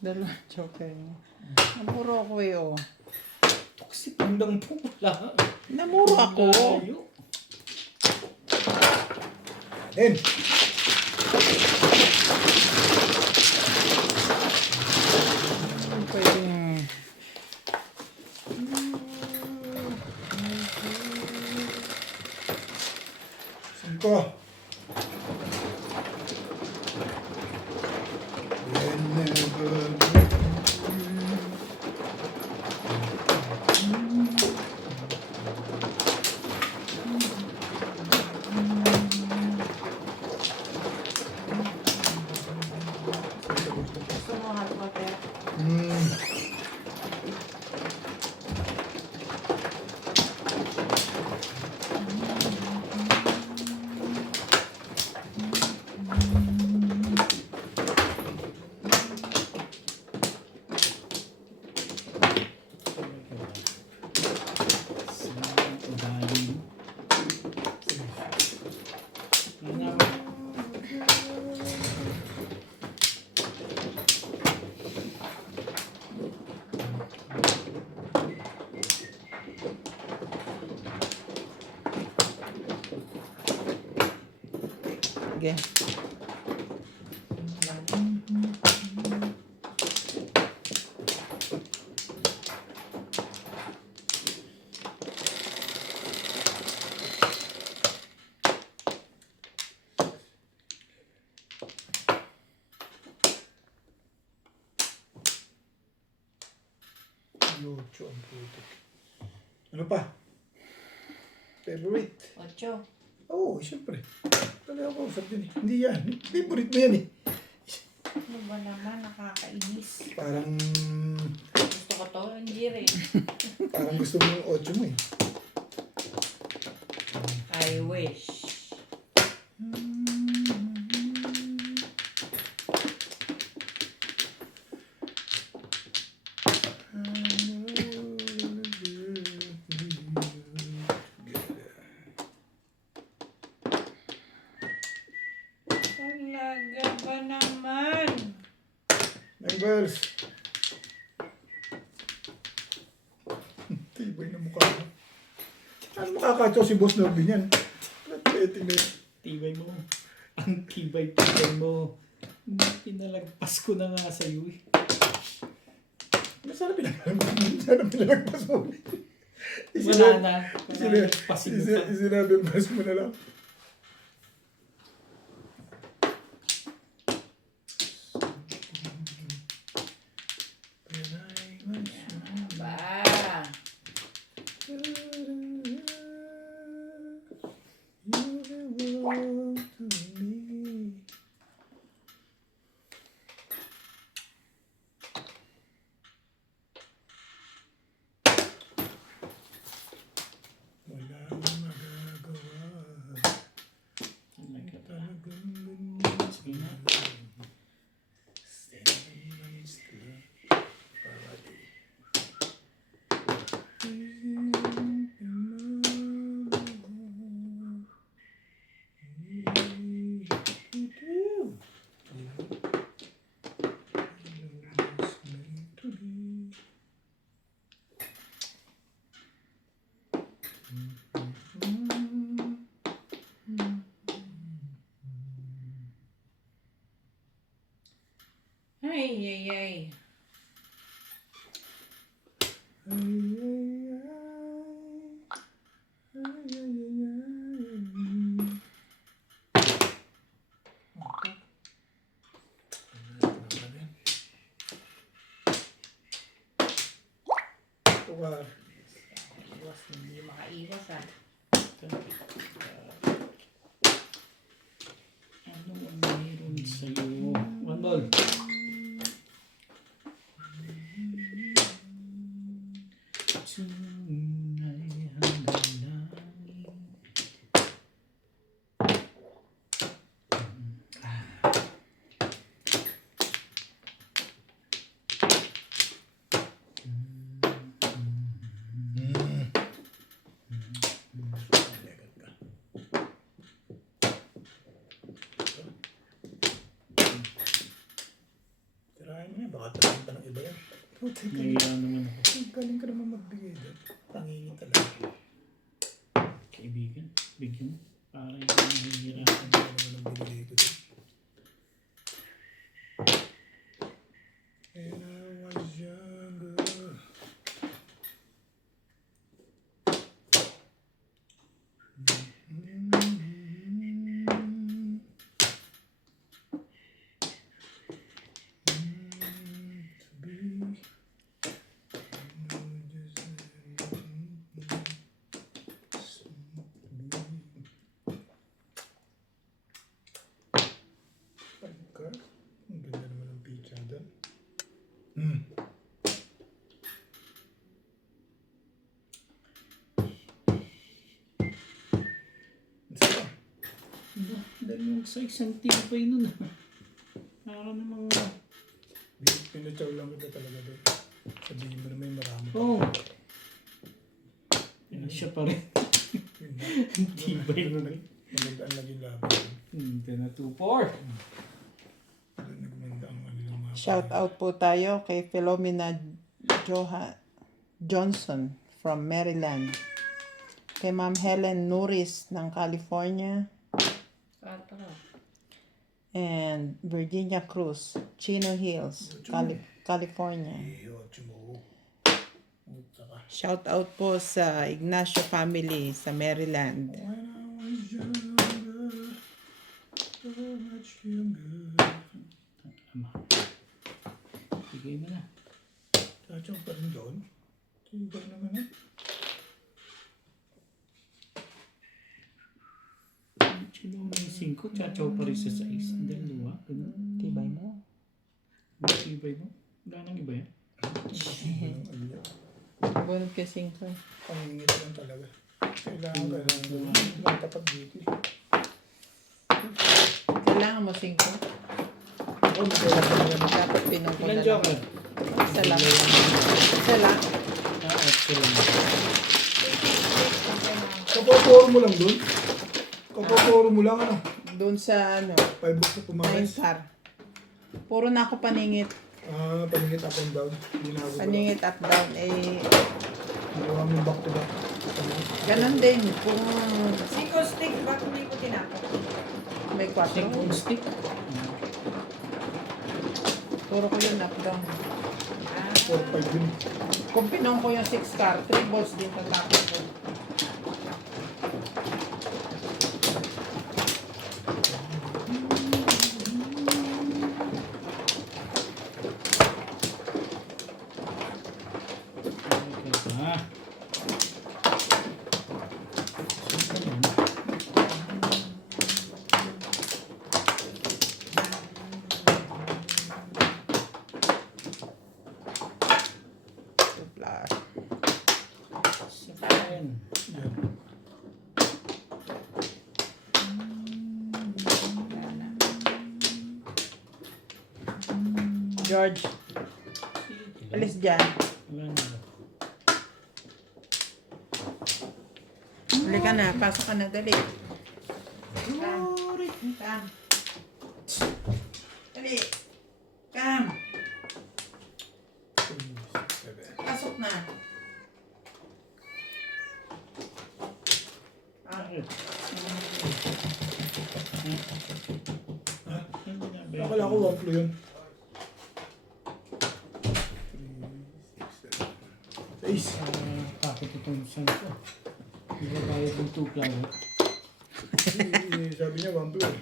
Dalawa joker niya. Namuro ako eh oh. Toxic lang po. Wala. Namuro ako. Layo. In! Pwede. Singko. Gusto mo hot water? Sa ugali mo. Ano? Sige. Yocho ang putik. Ano pa? Favorite? 8. Oo, siyempre. Talaga ako usap din eh. Hindi yan. Favorite mo yan eh. Ano ba naman? Nakakainis. Parang, Gusto ko to, hindi rin. parang gusto mo yung 8 mo eh. I wish. Talaga ba naman? Members! Tibay na mukha mo. Ano makakatso si Boss Norby niyan? Pathetic na yun. Tibay mo. Ang tibay mo. Pinalagpas ko na nga sa'yo eh. Sana pinalagpas mo. Wala na. Pinalagpasin mo pa. Isinabimpas mo na lang. Ba? Wala akong magagawa. Talaga ba? Talagang ganyan. Sige na. Standing still. Parati. Ay, ay, ay. Tuwar. Iwas, hindi makaiwas ah. Ano ang meron sa'yo? One ball. Tunay hanggang langit. Tirahin mo yan, baka tirahin pa ng iba yan. Putik ka. Nahiya naman ako. Galing ka naman magbigay doon. Pangingi talaga. Kaibigan, bigyan mo. Para hindi nahihirapan. Ano naman ang binigay ko dun. And I was younger. Ang ganda naman ng pizza doon. Ang sarap. Dahil yung sa isang tibay nun ah. Para namang... Pinachaw lang kita talaga doon. Sabihin mo naman yung marami. Oh! Yan siya pa rin. Yun na. Tibay mo na. Maganda ang naging laban. Ito na 2-4. Nagmanda ang kanilang mga Shout out po tayo kay Philomena Johnson from Maryland. Kay Ma'am Helen Nuris ng California. Kata ka. And Virginia Cruz, Chino Hills, California. Yocho mo. Puta ka. Shout out po sa Ignacio family sa Maryland. When I was younger, so much younger. Ama. Bigay mo na. Tatsang pa rin doon. Tibay naman eh. Sino mo yung 5? Chachaw pa rin sa 6. Ang dalawa. Ganun. Tibay mo. Ang tibay mo. Wala nang iba yan. Bunod ka 5. Pangingit lang talaga. Kailangan ka lang matapag dito eh. Kailangan mo 5. Ako, magkailangan ka naman. Dapat pinong ko Ilan na lang. joker? Isa lang. Isa lang. Excellent. Kapaporo mo lang doon. Kapaporo mo lang ano. Doon sa 5 bucks na 9 pumakas. car. Puro na ako paningit. Paningit up and down. Hindi na ako. Paningit up down. Ginawa mo back to back. Ganon din. Kung Siko stick, bakit hindi ko tinapos? may 4. Single stick. Puro ko yun up down. 4-5 yun. Kung pinong ko yung 6 car, 3 balls din tatapos ko. Plus. Yan. George, alis dyan. Wala na. Huli ka na, pasok ka na, dali. Cam. Dali. Cam, pasok na. Bakit? Akala ko 1 flu yun. 6. Bakit itong saan ko? Hindi ba bayad ng 2 planet? Sabi niya 1 flu eh.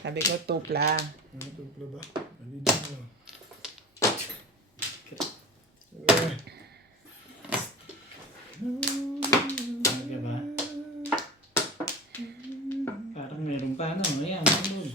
Sabi ko, tupla. 2 flu ba? Nalito mo. Talaga ba? Parang meron pa ano. Ayan. Ano?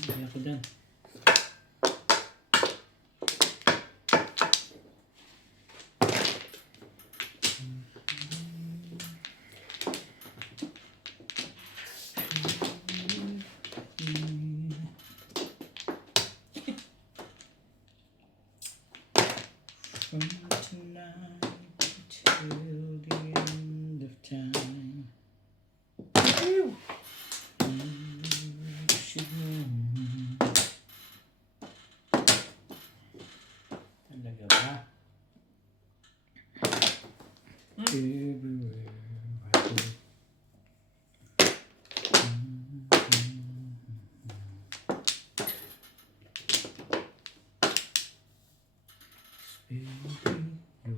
Hindi ako dyan. From tonight till the end of time. You should know. Talaga ba? Everywhere I go.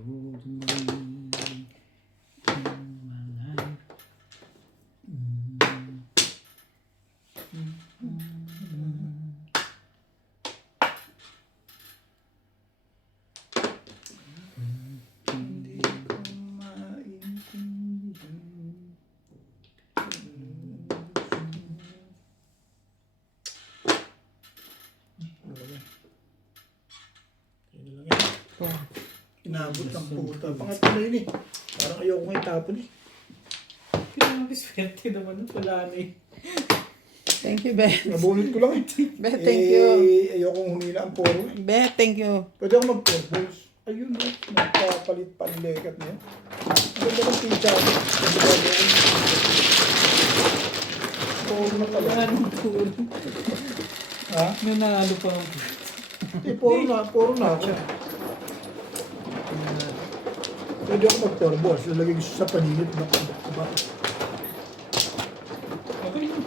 Baby, you're the one in my life. Hindi ko maintindihan. Oh. Inabot ng puta. Pangatlo yun eh. Parang ayoko nga itapon eh. Grabe, swerte naman ng wala na eh. Thank you, Beth. Nabunot ko lang eh. Beth, thank you. Ayokong humina ang poro eh. Beth, thank you. Pwede ako mag-4 balls. Ayun eh. Nagpapalit pa ang lekat niya. Ang ganda ng pizza. Poro na pala. Wala nang tulo. Ha? Nanalo pa ako. Eh, poro na ako. Pwede ako mag-4 balls. Lalagay ko sa paninit. Bak. Okay lang.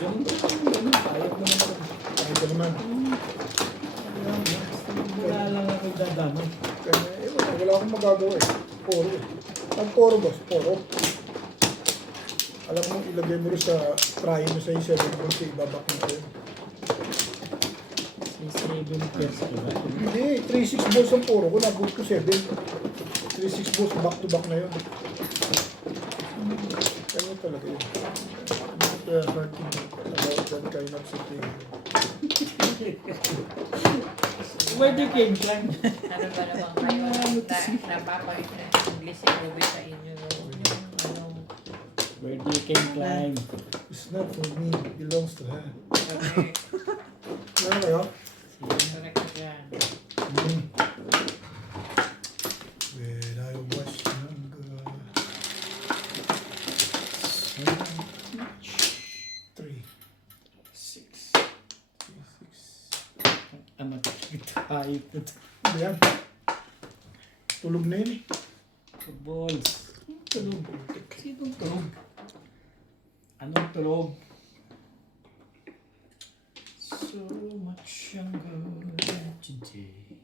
Ganun, sayang naman ako. Kahit ka naman. Wala lang ako dadamay. Kaya, wala akong magagawa eh. Poro eh. Pag poro boss, poro. Alam mo, ilagay mo rin sa try mo sa 7 balls, ibabak mo kayo. Si 7 pairs ka ba? Hindi, 3-6 balls ang poro ko, nabot ko 7. 3-6 balls, back to back na yun. Kaya talaga yun. Kaya hurting about that kind of situation. Where do you came from? Ano ba naman kayo napapalit na English si Ruby sa inyo? Ano? Where do you came from? It's not for me, it belongs to her. Correct. Ano kayo? Correct ka dyan. When I was younger. 3, 6. Ano tayo po? Ayan. Tulog na yun eh. Balls. Tulog. Sinong tulog? Anong tulog? So much younger than today.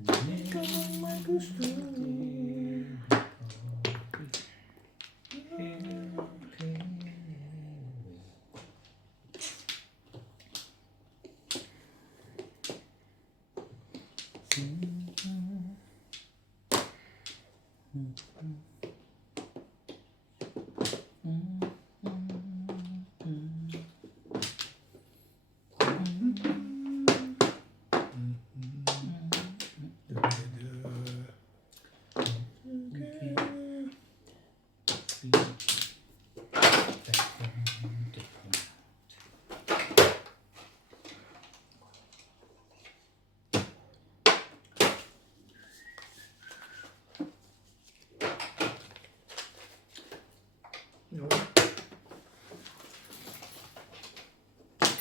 Ikaw ang may gusto.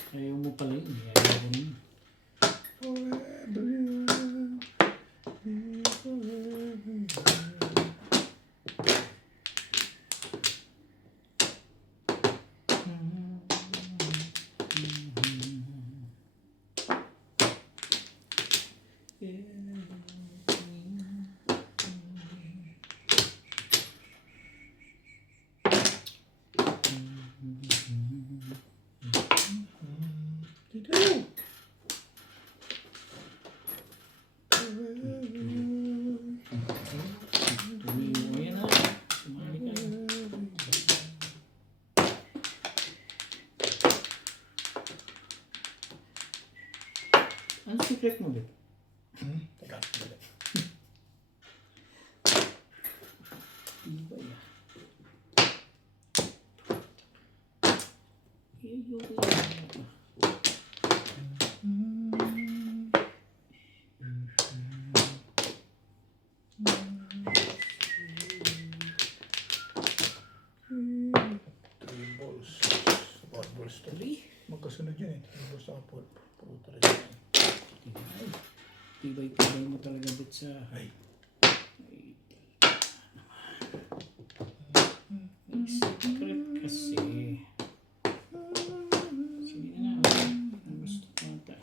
Ayaw mo pala yun. Ayaw ko rin. Forever young, forever young. Tuloy mo yan ha. Sumali ka. Ano secret mo ba? Teka, dali. Iba yan. Iyo. Magkasunod yun eh. Ubus ako po. Puto rin. Ay, tibay-tibay mo talaga bit sa... Ay. May secret kasi. Sige na nga. Ang gusto ko ata.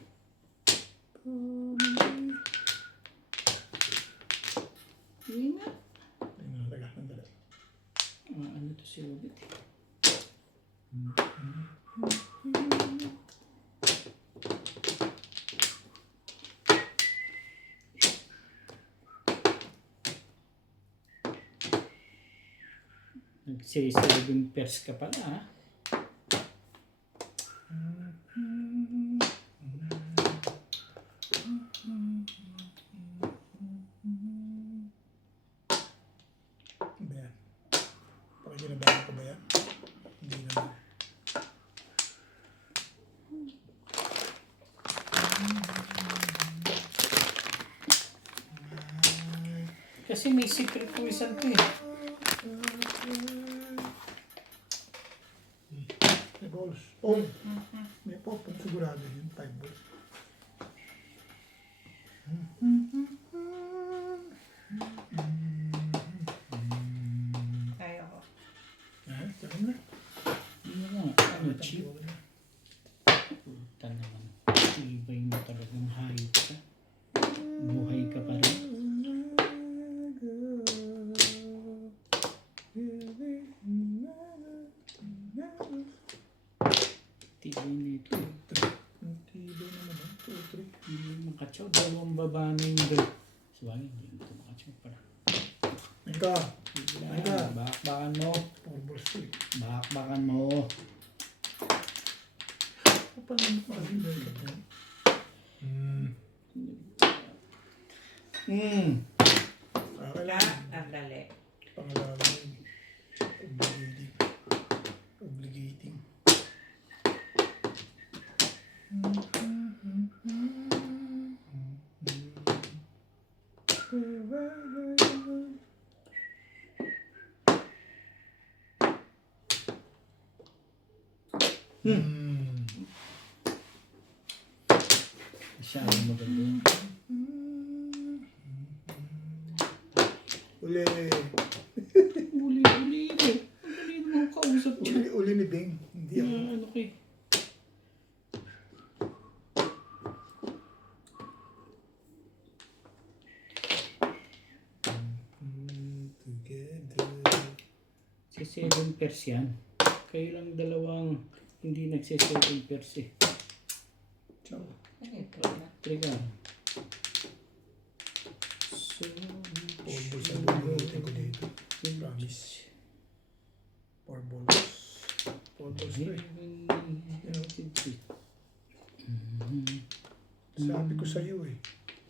Sige nga. Tingnan, taga, nandali. Ano to si Robit? Nagsisilibing pers ka pala, ha? Ano ba yan? Pakikinabahan ko ba yan? Hindi naman. Kasi may secret quiz to eh. May balls. Oh! May pop. Sigurado yun. 5 balls. Ayoko. Ah, saan na? Ano nga? Ano, cheap? Puta naman. Ibay mo talagang hayop ka. Buhay ka pa rin. Tibay nito. Ang tibay naman. 2, 3. Hindi makatsaw. Dalawang baba na yung dal. Sabagay, hindi ito makatsaw pala. Ayun ka. Ayun ka. Bakbakan mo. 4 balls to eh. Bakbakan mo. Kapal naman pa rin. Okay lang. Ang dali. Pangalaman yun. Obligating. Obligating. Masyadong maganda yun. Uli. Uli ito. Ang uli naman kausap niya. Uli ni Bing. Hindi ako. Ano kay? Together. Si Seven Pers yan. Kayo lang dalawang hindi nagsi-Seven Pers eh. Ciao. Ano ito? Trigger. So, All balls ang bubunutin ko dito. Promise. 4 balls. 4 balls to eh. Sabi ko sa'yo eh.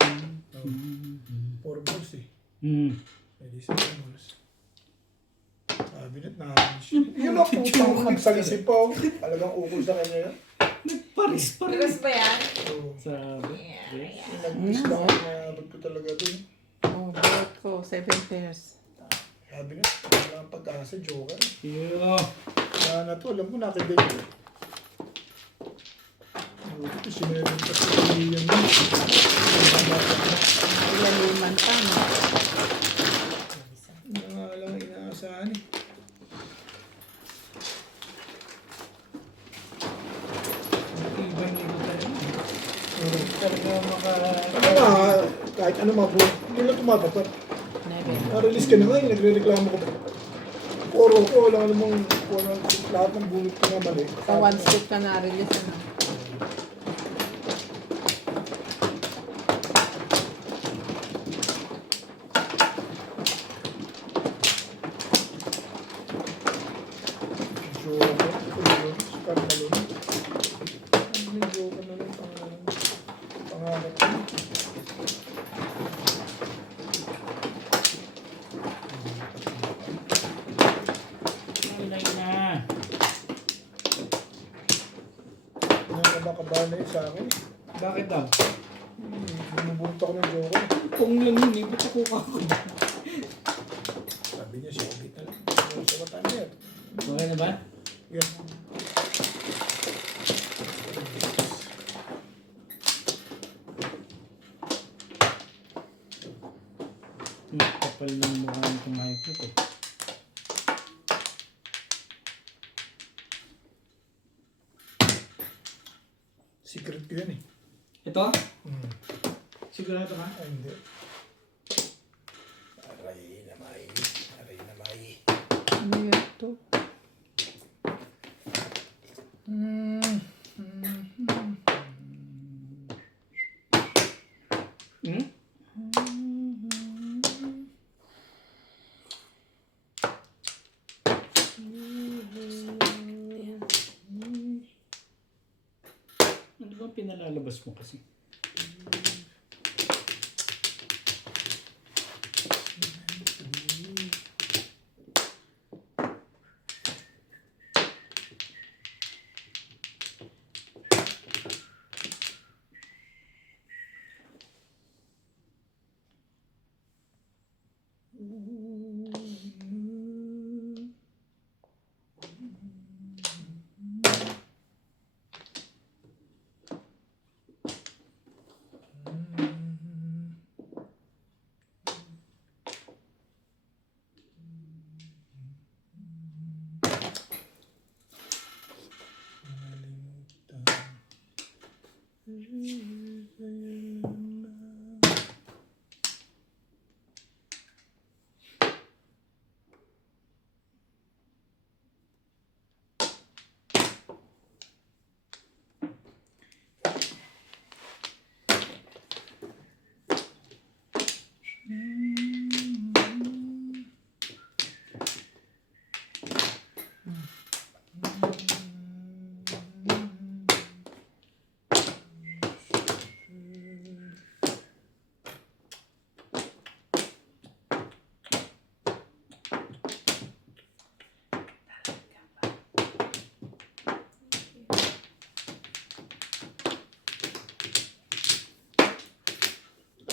4 balls eh. Pwede 7 balls. Cabinet na. Yun ang putang nagsalisip pa. Talagang ukol sa kanya yan. Nagparis pa rin. Bigas ba yan? So, Sabi. nag-miss lang ako na abot ko talaga dun. Oh, bawat ko, 7 pairs. Cabinet, wala ang pag-asa, joker. Yo. Kaya na to, alam ko nakagay ko. Buti ko sinerin pa sa kaliyan mo. Ilaliman pa, no? Hindi nga lang inaasahan eh. Ibang nito tayo. Talaga ano nga, kahit ano mga buwan, hindi lang tumapapat. Never. Na-release ka na nga, nagre-reklamo ko. Puro ko, wala namang lahat ng bunot ko na mali. Sa one stick ka na-release, ano? Joker, kulon, skarmalon. Ano yung joker na lang, pangalan ko. Alay na. Nakabakabahan na yun sa akin. Bakit daw? Bumubunta ko ng joker. Kung lang yun eh. Ba't ako kakaba? Sabi niya, siyobit na lang. Sa katan niya. Okay na ba? Yan. Kapal ng mukha nitong hayop na to. Secret ko yan eh. Ito? Hmm. Sigurado ka? Ay, hindi. Aray na may. Aray na may. Ano yan to? Hmm? Ano bang pinalalabas mo kasi?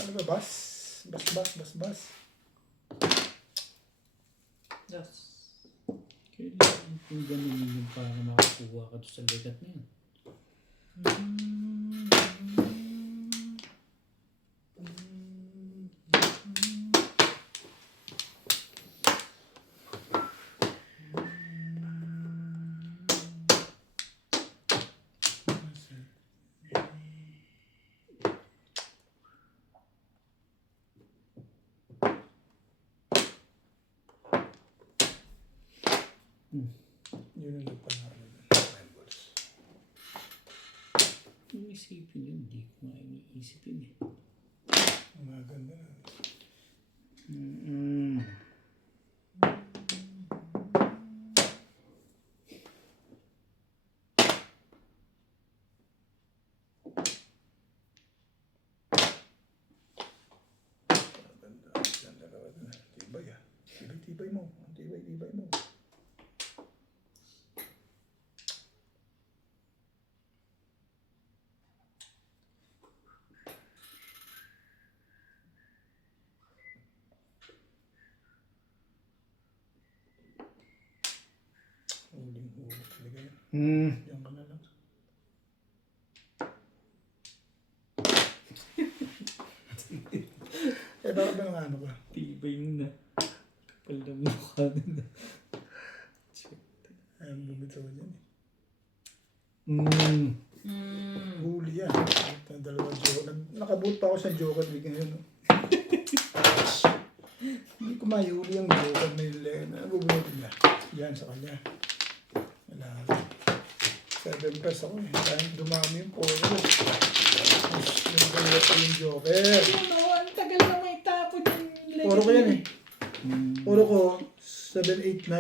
Ano ba, bas? Bas. Yes. Kailangan kung ganun yung para makakuha ka doon sa legat na yun. Yun ang nagpanalo ng Bibles. Yung isipin yun, hindi ko nga iniisip yun eh. Ang maganda na. Maganda. Ganda na na. Tibay ah. Tibay mo. Tibay mo. Huling talaga yan. Yan ka na lang. Bakit ba ng ano ka? Tibay mo na. Kapal ng mukha na. Ayaw bumitaw dyan eh. Huli yan. Dalawang joker. Nakaboot pa ako sa joker week ngayon. No? Hindi ko mahuli ang joker na yun. Nabubunutin niya. Yan sa kanya. Wala. 7 press ako eh. Dahil dumami yung polo. Yung joker. Ano, ang tagal na may tapon yung legat. Puro ko yan eh. Puro ko 7, 8, 9.